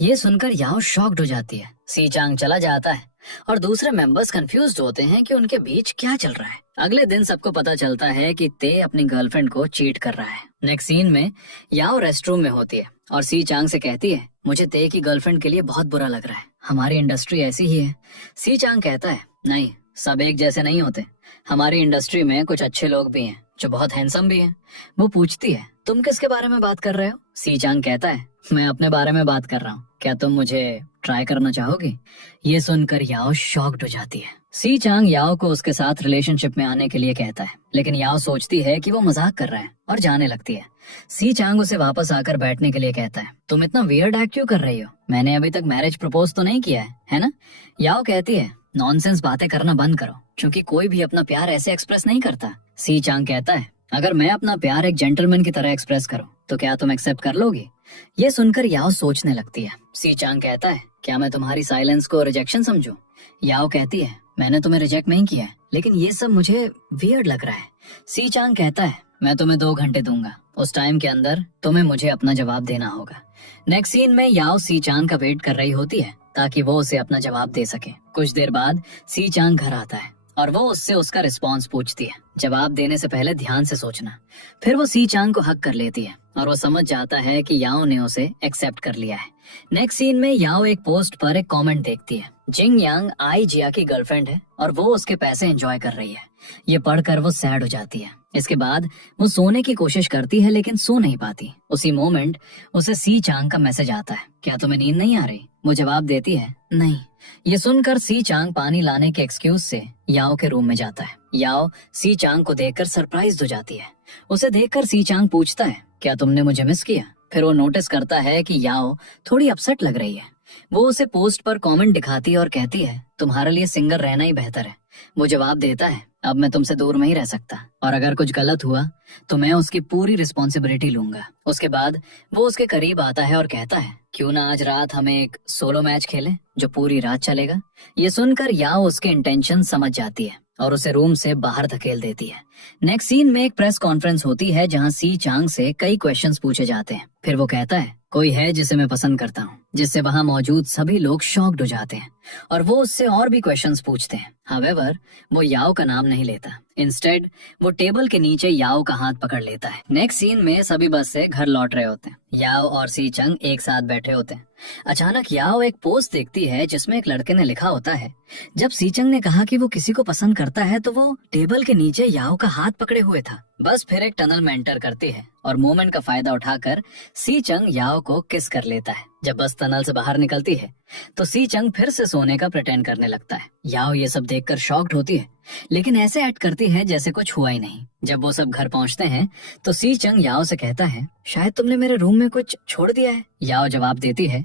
ये सुनकर याओ शॉक्ड हो जाती है। सी चैंग चला जाता है और दूसरे मेंबर्स कंफ्यूज्ड होते हैं कि उनके बीच क्या चल रहा है। अगले दिन सबको पता चलता है कि ते अपनी गर्लफ्रेंड को चीट कर रहा है। नेक्स्ट सीन में याओ रेस्टरूम में होती है और सी चैंग से कहती है, मुझे ते की गर्लफ्रेंड के लिए बहुत बुरा लग रहा है, हमारी इंडस्ट्री ऐसी ही है। सी चैंग कहता है, नहीं, सब एक जैसे नहीं होते। हमारी इंडस्ट्री में कुछ अच्छे लोग भी हैं जो बहुत हैंडसम भी हैं। वो पूछती है, तुम किसके बारे में बात कर रहे हो? सी चैंग कहता है, मैं अपने बारे में बात कर रहा हूँ, क्या तुम मुझे ट्राई करना चाहोगी? ये सुनकर याओ शॉक्ड हो जाती है। सी चैंग याओ को उसके साथ रिलेशनशिप में आने के लिए कहता है लेकिन याओ सोचती है कि वो मजाक कर रहा है और जाने लगती है। सी चैंग उसे वापस आकर बैठने के लिए कहता है, तुम इतना वियर्ड एक्ट क्यों कर रही हो? मैंने अभी तक मैरिज प्रपोज तो नहीं किया है ना? याओ कहती है, नॉनसेंस बातें करना बंद करो, क्योंकि कोई भी अपना प्यार ऐसे एक्सप्रेस नहीं करता। सी चैंग कहता है, अगर मैं अपना प्यार एक जेंटलमैन की तरह एक्सप्रेस करूं तो क्या तुम एक्सेप्ट कर लोगी? ये सुनकर याओ सोचने लगती है। सी चैंग कहता है, क्या मैं तुम्हारी साइलेंस को रिजेक्शन समझूं? याओ कहती है, मैंने तुम्हें रिजेक्ट नहीं किया है, लेकिन ये सब मुझे वियर्ड लग रहा है। सी चैंग कहता है, मैं तुम्हें 2 घंटे दूंगा, उस टाइम के अंदर तुम्हें मुझे अपना जवाब देना होगा। नेक्स्ट सीन में याओ सी चैंग का वेट कर रही होती है ताकि वो उसे अपना जवाब दे सके। कुछ देर बाद सी चैंग घर आता है और वो उससे उसका रिस्पॉन्स पूछती है। जवाब देने से पहले ध्यान से सोचना। फिर वो सी चैंग को हक कर लेती है और वो समझ जाता है कि याओ ने उसे एक्सेप्ट कर लिया है। नेक्स्ट सीन में याओ एक पोस्ट पर एक कमेंट देखती है। जिंग यांग आई जिया की गर्लफ्रेंड है और वो उसके पैसे एंजॉय कर रही है। ये पढ़कर वो सैड हो जाती है। इसके बाद वो सोने की कोशिश करती है लेकिन सो नहीं पाती। उसी मोमेंट उसे सी चैंग का मैसेज आता है, क्या तुम्हें नींद नहीं आ रही? वो जवाब देती है, नहीं। ये सुनकर सी चैंग पानी लाने के एक्सक्यूज से याओ के रूम में जाता है। याओ सी चैंग को देखकर सरप्राइज हो जाती है। उसे देखकर सी चैंग पूछता है, क्या तुमने मुझे मिस किया? फिर वो नोटिस करता है कि याओ थोड़ी अपसेट लग रही है। वो उसे पोस्ट पर कमेंट दिखाती है और कहती है तुम्हारे लिए सिंगल रहना ही बेहतर है। वो जवाब देता है अब मैं तुमसे दूर नहीं रह सकता और अगर कुछ गलत हुआ तो मैं उसकी पूरी रिस्पॉन्सिबिलिटी लूंगा। उसके बाद वो उसके करीब आता है और कहता है क्यों ना आज रात हम एक सोलो मैच खेलें जो पूरी रात चलेगा। ये सुनकर याओ उसके इंटेंशन समझ जाती है और उसे रूम से बाहर धकेल देती है। नेक्स्ट सीन में एक प्रेस कॉन्फ्रेंस होती है जहां सी चांग से कई क्वेश्चंस पूछे जाते हैं। फिर वो कहता है कोई है जिसे मैं पसंद करता हूँ, जिससे वहां मौजूद सभी लोग शॉक्ड हो जाते हैं और वो उससे और भी क्वेश्चंस पूछते हैं। हावेवर वो याओ का नाम नहीं लेता, इंस्टेड वो टेबल के नीचे याओ का हाथ पकड़ लेता है। नेक्स्ट सीन में सभी बस से घर लौट रहे होते हैं। याओ और सी चंग एक साथ बैठे होते हैं। अचानक याओ एक पोस्ट देखती है जिसमें एक लड़के ने लिखा होता है जब सी चंग ने कहा कि वो किसी को पसंद करता है तो वो टेबल के नीचे याओ का हाथ पकड़े हुए था। बस फिर एक टनल में एंटर करती है और मोमेंट का फायदा उठाकर सी चंग याओ को किस कर लेता है। जब बस टनल से बाहर निकलती है तो सी चंग फिर से सोने का प्रिटेंड करने लगता है। याओ ये सब देखकर शॉक्ड होती है लेकिन ऐसे एक्ट करती है जैसे कुछ हुआ ही नहीं। जब वो सब घर पहुंचते हैं तो सी चंग याओ से कहता है शायद तुमने मेरे रूम में कुछ छोड़ दिया है। याओ जवाब देती है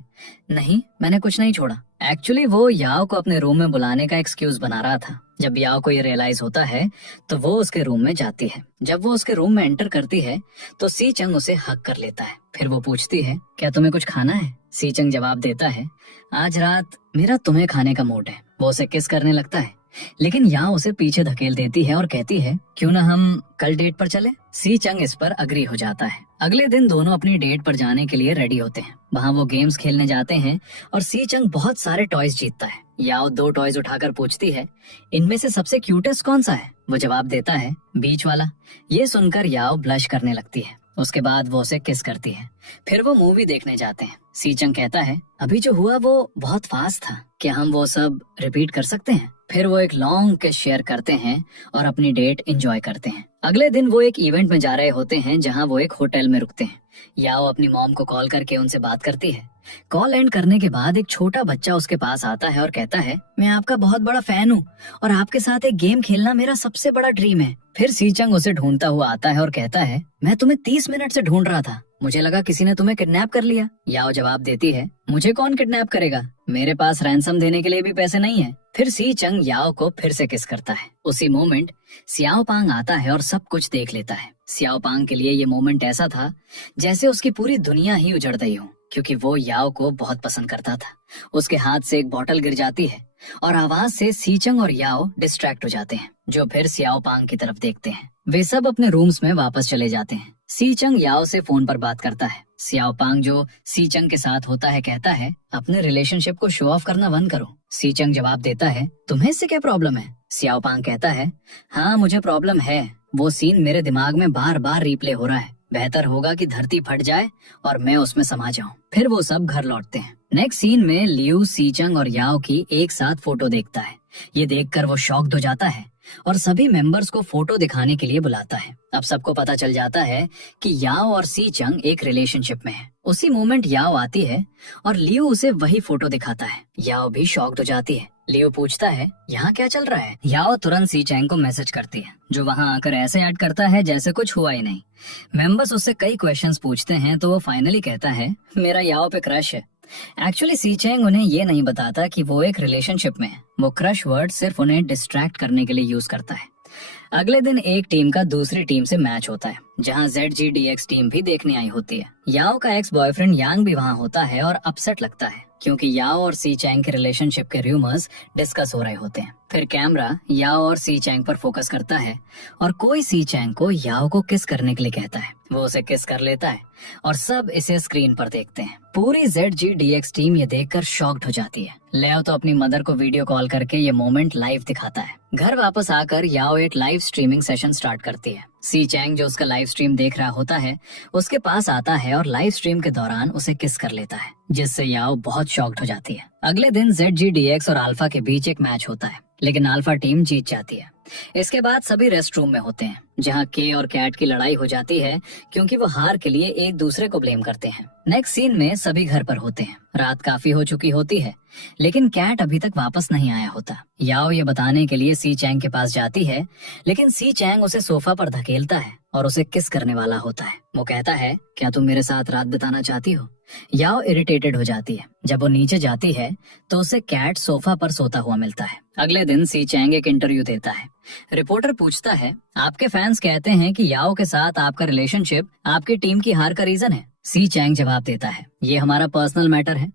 नहीं, मैंने कुछ नहीं छोड़ा। एक्चुअली वो याओ को अपने रूम में बुलाने का एक्सक्यूज बना रहा था। जब याओ को ये रियलाइज होता है तो वो उसके रूम में जाती है। जब वो उसके रूम में एंटर करती है तो सी चंग उसे हक कर लेता है। फिर वो पूछती है क्या तुम्हें कुछ खाना है। सी चंग जवाब देता है आज रात मेरा तुम्हें खाने का मूड है। वो उसे किस करने लगता है लेकिन याओ उसे पीछे धकेल देती है और कहती है क्यों ना हम कल डेट पर चले। सी चंग इस पर अग्री हो जाता है। अगले दिन दोनों अपनी डेट पर जाने के लिए रेडी होते हैं। वहाँ वो गेम्स खेलने जाते हैं और सी चंग बहुत सारे टॉयज जीतता है। याओ 2 टॉयज उठाकर पूछती है इनमें से सबसे क्यूटेस्ट कौन सा है। वो जवाब देता है बीच वाला। ये सुनकर याओ ब्लश करने लगती है। उसके बाद वो उसे किस करती है। फिर वो मूवी देखने जाते हैं। सी चंग कहता है अभी जो हुआ वो बहुत फास्ट था, क्या हम वो सब रिपीट कर सकते हैं। फिर वो एक लॉन्ग किस शेयर करते हैं और अपनी डेट एंजॉय करते हैं। अगले दिन वो एक इवेंट में जा रहे होते हैं जहां वो एक होटल में रुकते हैं। याओ अपनी मॉम को कॉल करके उनसे बात करती है। कॉल एंड करने के बाद एक छोटा बच्चा उसके पास आता है और कहता है मैं आपका बहुत बड़ा फैन हूँ और आपके साथ एक गेम खेलना मेरा सबसे बड़ा ड्रीम है। फिर सी चंग उसे ढूंढता हुआ आता है और कहता है मैं तुम्हें 30 मिनट से ढूंढ रहा था, मुझे लगा किसी ने तुम्हें किडनैप कर लिया। याओ जवाब देती है मुझे कौन किडनैप करेगा, मेरे पास रैंसम देने के लिए भी पैसे नहीं है। फिर सी चंग याओ को फिर से किस करता है। उसी मोमेंट सियाओ पांग आता है और सब कुछ देख लेता है। सियाओ पांग के लिए ये मोमेंट ऐसा था जैसे उसकी पूरी दुनिया ही उजड़ गई हो, क्योंकि वो याओ को बहुत पसंद करता था। उसके हाथ से एक बॉटल गिर जाती है और आवाज से सी चंग और याओ डिस्ट्रैक्ट हो जाते हैं, जो फिर सियाओ पांग की तरफ देखते हैं। वे सब अपने रूम्स में वापस चले जाते हैं। सी चंग याओ से फोन पर बात करता है। सियाओ पांग जो सी चंग के साथ होता है कहता है अपने रिलेशनशिप को शो ऑफ करना बंद करो। सी चंग जवाब देता है तुम्हें इससे क्या प्रॉब्लम है। सियाओ पांग कहता है हाँ मुझे प्रॉब्लम है, वो सीन मेरे दिमाग में बार बार रिप्ले हो रहा है। बेहतर होगा कि धरती फट जाए और मैं उसमें समा जाऊं। फिर वो सब घर लौटते हैं। नेक्स्ट सीन में लियू सी चंग और याओ की एक साथ फोटो देखता है। ये देखकर वो शॉक्ड हो जाता है और सभी मेंबर्स को फोटो दिखाने के लिए बुलाता है। अब सबको पता चल जाता है कि याओ और सी चंग एक रिलेशनशिप में है। उसी मोमेंट याओ आती है और लियू उसे वही फोटो दिखाता है। याओ भी शॉक्ड हो जाती है। लियो पूछता है यहाँ क्या चल रहा है। याओ तुरंत सी चैंग को मैसेज करती है, जो वहाँ आकर ऐसे ऐड करता है जैसे कुछ हुआ ही नहीं। मेंबर्स उससे कई क्वेश्चंस पूछते हैं तो वो फाइनली कहता है मेरा याओ पे क्रश है। एक्चुअली सी चैंग उन्हें ये नहीं बताता कि वो एक रिलेशनशिप में है। वो क्रश वर्ड सिर्फ उन्हें डिस्ट्रैक्ट करने के लिए यूज करता है। अगले दिन एक टीम का दूसरी टीम से मैच होता है, जहां ZGDX टीम भी देखने आई होती है। याओ का एक्स बॉयफ्रेंड यांग भी वहां होता है और अपसेट लगता है, क्योंकि याओ और सी चैंग के रिलेशनशिप के रूमर्स डिस्कस हो रहे होते हैं। फिर कैमरा याओ और सी चैंग पर फोकस करता है और कोई सी चैंग को याओ को किस करने के लिए कहता है। वो उसे किस कर लेता है और सब इसे स्क्रीन पर देखते हैं। पूरी ZGDX टीम ये देखकर शॉक्ड हो जाती है। लेओ तो अपनी मदर को वीडियो कॉल करके ये मोमेंट लाइव दिखाता है। घर वापस आकर याओ एक लाइव स्ट्रीमिंग सेशन स्टार्ट करती है। सी चैंग जो उसका लाइव स्ट्रीम देख रहा होता है उसके पास आता है और लाइव स्ट्रीम के दौरान उसे किस कर लेता है, जिससे याओ बहुत शॉक्ड हो जाती है। अगले दिन ZGDX और अल्फा के बीच एक मैच होता है, लेकिन अल्फा टीम जीत जाती है। इसके बाद सभी रेस्ट रूम में होते हैं जहाँ के और कैट की लड़ाई हो जाती है क्योंकि वो हार के लिए एक दूसरे को ब्लेम करते हैं। नेक्स्ट सीन में सभी घर पर होते हैं। रात काफी हो चुकी होती है लेकिन कैट अभी तक वापस नहीं आया होता। याओ ये बताने के लिए सी चैंग के पास जाती है लेकिन सी चैंग उसे सोफा पर धकेलता है और उसे किस करने वाला होता है। वो कहता है, क्या तुम मेरे साथ रात बिताना चाहती हो? याओ इरिटेटेड हो जाती है। जब वो नीचे जाती है तो उसे कैट सोफा पर सोता हुआ मिलता है। अगले दिन सी चैंग एक इंटरव्यू देता है। रिपोर्टर पूछता है, आपके फैंस कहते हैं कि याओ के साथ आपका रिलेशनशिप आपकी टीम की हार का रीजन है। सी चैंग जवाब देता है, ये हमारा पर्सनल मैटर है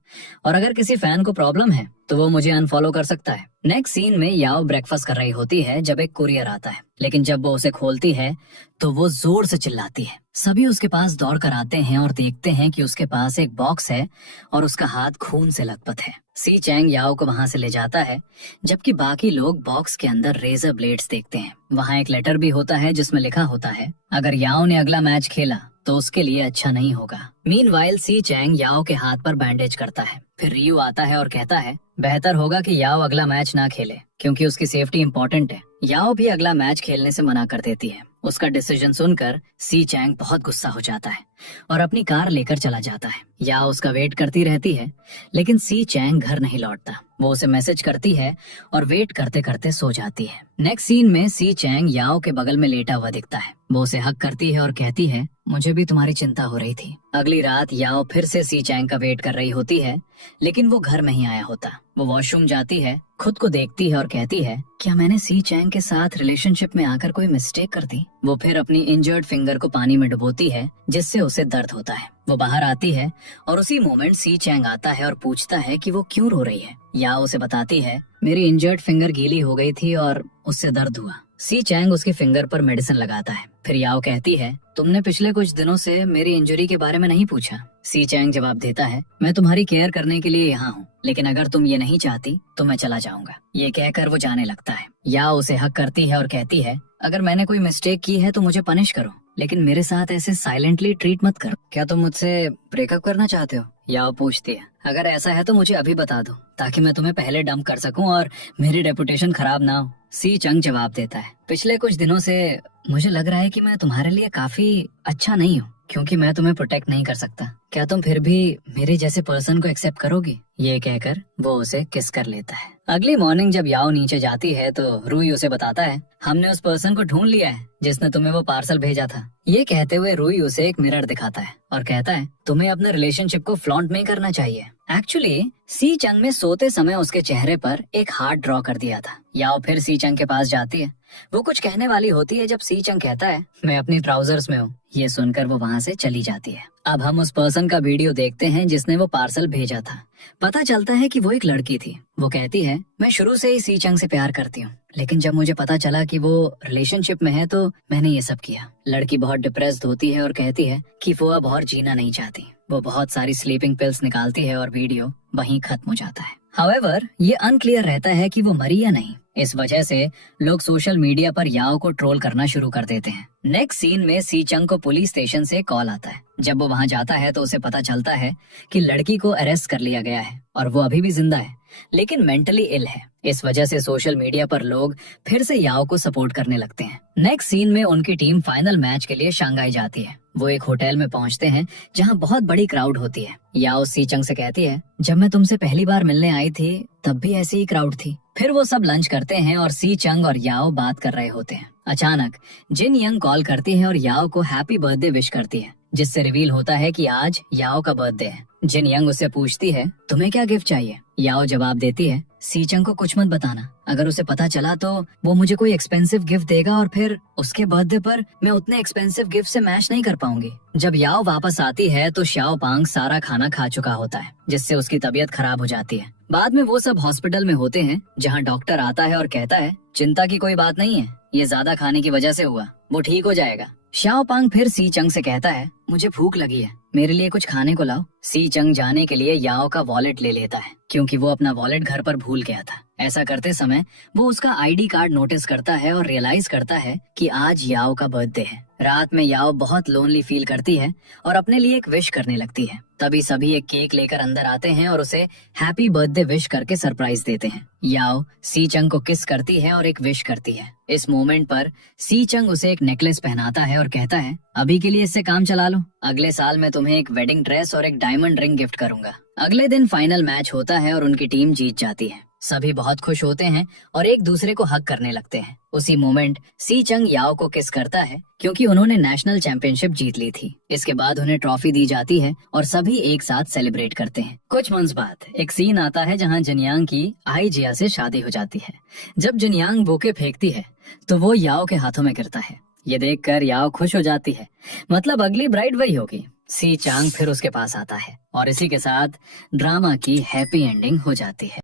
और अगर किसी फैन को प्रॉब्लम है तो वो मुझे अनफॉलो कर सकता है। नेक्स्ट सीन में याओ ब्रेकफास्ट कर रही होती है जब एक कुरियर आता है, लेकिन जब वो उसे खोलती है तो वो जोर से चिल्लाती है। सभी उसके पास दौड़ कर आते हैं और देखते हैं कि उसके पास एक बॉक्स है और उसका हाथ खून से लथपथ है। सी चैंग याओ को वहां से ले जाता है जबकि बाकी लोग बॉक्स के अंदर रेजर ब्लेड्स देखते हैं। वहां एक लेटर भी होता है जिसमें लिखा होता है, अगर याओ ने अगला मैच खेला तो उसके लिए अच्छा नहीं होगा। मीनवाइल सी चैंग याओ के हाथ पर बैंडेज करता है। फिर रियू आता है और कहता है, बेहतर होगा कि याओ अगला मैच ना खेले क्योंकि उसकी सेफ्टी इंपॉर्टेंट है। याओ भी अगला मैच खेलने से मना कर देती है। उसका डिसीजन सुनकर सी चैंग बहुत गुस्सा हो जाता है और अपनी कार लेकर चला जाता है। याओ उसका वेट करती रहती है लेकिन सी चैंग घर नहीं लौटता। वो उसे मैसेज करती है और वेट करते करते सो जाती है। नेक्स्ट सीन में सी चैंग याओ के बगल में लेटा हुआ दिखता है। वो उसे हक करती है और कहती है, मुझे भी तुम्हारी चिंता हो रही थी। अगली रात याओ फिर से सी चैंग का वेट कर रही होती है लेकिन वो घर नहीं आया होता। वो वॉशरूम जाती है, खुद को देखती है और कहती है, क्या मैंने सी चैंग के साथ रिलेशनशिप में आकर कोई मिस्टेक कर दी? वो फिर अपनी इंजर्ड फिंगर को पानी में डुबोती है जिससे उसे दर्द होता है। वो बाहर आती है और उसी मोमेंट सी चैंग आता है और पूछता है कि वो क्यों रो रही है। याओ उसे बताती है, मेरी इंजर्ड फिंगर गीली हो गई थी और उससे दर्द हुआ। सी चैंग उसकी फिंगर पर मेडिसिन लगाता है। फिर याओ कहती है, तुमने पिछले कुछ दिनों से मेरी इंजरी के बारे में नहीं पूछा। सी चैंग जवाब देता है, मैं तुम्हारी केयर करने के लिए यहाँ हूँ लेकिन अगर तुम ये नहीं चाहती तो मैं चला जाऊंगा। ये कहकर वो जाने लगता है। याओ उसे हक करती है और कहती है, अगर मैंने कोई मिस्टेक की है तो मुझे पनिश करो लेकिन मेरे साथ ऐसे साइलेंटली ट्रीट मत करो। क्या तुम मुझसे ब्रेकअप करना चाहते हो? याओ पूछती है, अगर ऐसा है तो मुझे अभी बता दो ताकि मैं तुम्हें पहले डंप कर सकूं और मेरी रेपुटेशन खराब ना हो। सी चंग जवाब देता है, पिछले कुछ दिनों से मुझे लग रहा है कि मैं तुम्हारे लिए काफी अच्छा नहीं हूँ क्योंकि मैं तुम्हें प्रोटेक्ट नहीं कर सकता। क्या तुम फिर भी मेरे जैसे पर्सन को एक्सेप्ट करोगी? ये कहकर वो उसे किस कर लेता है। अगली मॉर्निंग जब याओ नीचे जाती है तो रूई उसे बताता है, हमने उस पर्सन को ढूंढ लिया है जिसने तुम्हें वो पार्सल भेजा था। ये कहते हुए रूई उसे एक मिरर दिखाता है और कहता है, तुम्हें अपने रिलेशनशिप को फ्लॉन्ट नहीं करना चाहिए। एक्चुअली सी चंग में सोते समय उसके चेहरे पर एक हार्ट ड्रॉ कर दिया था। याओ फिर सी चंग के पास जाती है। वो कुछ कहने वाली होती है जब सी चंग कहता है, मैं अपनी ट्राउजर्स में हूँ। ये सुनकर वो वहाँ से चली जाती है। अब हम उस पर्सन का वीडियो देखते हैं जिसने वो पार्सल भेजा था। पता चलता है कि वो एक लड़की थी। वो कहती है, मैं शुरू से ही सी चंग से प्यार करती हूँ लेकिन जब मुझे पता चला कि वो रिलेशनशिप में है तो मैंने ये सब किया। लड़की बहुत डिप्रेस्ड होती है और कहती है कि वो अब और जीना नहीं चाहती। वो बहुत सारी स्लीपिंग पिल्स निकालती है और वीडियो वहीं खत्म हो जाता है। हाउएवर ये अनक्लियर रहता है कि वो मरी या नहीं। इस वजह से लोग सोशल मीडिया पर याओ को ट्रोल करना शुरू कर देते हैं। नेक्स्ट सीन में सी चंग को पुलिस स्टेशन से कॉल आता है। जब वो वहां जाता है तो उसे पता चलता है कि लड़की को अरेस्ट कर लिया गया है और वो अभी भी जिंदा है लेकिन मेंटली इल है। इस वजह से सोशल मीडिया पर लोग फिर से याओ को सपोर्ट करने लगते हैं। नेक्स्ट सीन में उनकी टीम फाइनल मैच के लिए शंघाई जाती है। वो एक होटल में पहुंचते हैं जहां बहुत बड़ी क्राउड होती है। याओ सी चंग से कहती है, जब मैं तुमसे पहली बार मिलने आई थी तब भी ऐसी ही क्राउड थी। फिर वो सब लंच करते हैं और सी चंग और याओ बात कर रहे होते हैं। अचानक जिन यंग कॉल करती है और याओ को हैप्पी बर्थडे विश करती है जिससे रिवील होता है कि आज याओ का बर्थडे है। जिन यंग उससे पूछती है, तुम्हें क्या गिफ्ट चाहिए? याओ जवाब देती है, सी चंग को कुछ मत बताना। अगर उसे पता चला तो वो मुझे कोई एक्सपेंसिव गिफ्ट देगा और फिर उसके बर्थडे पर मैं उतने एक्सपेंसिव गिफ्ट से मैच नहीं कर पाऊंगी। जब याओ वापस आती है तो शाओ पांग सारा खाना खा चुका होता है जिससे उसकी तबीयत खराब हो जाती है। बाद में वो सब हॉस्पिटल में होते हैं जहाँ डॉक्टर आता है और कहता है, चिंता की कोई बात नहीं है, ये ज्यादा खाने की वजह से हुआ, वो ठीक हो जाएगा। शाओ पांग फिर सी चंग से कहता है, मुझे भूख लगी है, मेरे लिए कुछ खाने को लाओ। सी चंग जाने के लिए याओ का वॉलेट ले लेता है क्योंकि वो अपना वॉलेट घर पर भूल गया था। ऐसा करते समय वो उसका आईडी कार्ड नोटिस करता है और रियलाइज करता है कि आज याओ का बर्थडे है। रात में याओ बहुत लोनली फील करती है और अपने लिए एक विश करने लगती है। तभी सभी एक केक लेकर अंदर आते हैं और उसे हैप्पी बर्थडे विश करके सरप्राइज देते हैं। याओ सी चंग को किस करती है और एक विश करती है। इस मोमेंट पर सी चंग उसे एक नेकलेस पहनाता है और कहता है, अभी के लिए इससे काम चला लो, अगले साल मैं तुम्हें एक वेडिंग ड्रेस और एक डायमंड रिंग गिफ्ट करूंगा। अगले दिन फाइनल मैच होता है और उनकी टीम जीत जाती है। सभी बहुत खुश होते हैं और एक दूसरे को हग करने लगते हैं। उसी मोमेंट सी चंग याओ को किस करता है क्योंकि उन्होंने नेशनल चैंपियनशिप जीत ली थी। इसके बाद उन्हें ट्रॉफी दी जाती है और सभी एक साथ सेलिब्रेट करते हैं। कुछ मंथ्स बाद एक सीन आता है जहां जिनयांग की आई जिया से शादी हो जाती है। जब जिनयांग बुके फेंकती है तो वो याओ के हाथों में गिरता है। ये देखकर याओ खुश हो जाती है, मतलब अगली ब्राइड वही होगी। सी चांग फिर उसके पास आता है और इसी के साथ ड्रामा की हैप्पी एंडिंग हो जाती है।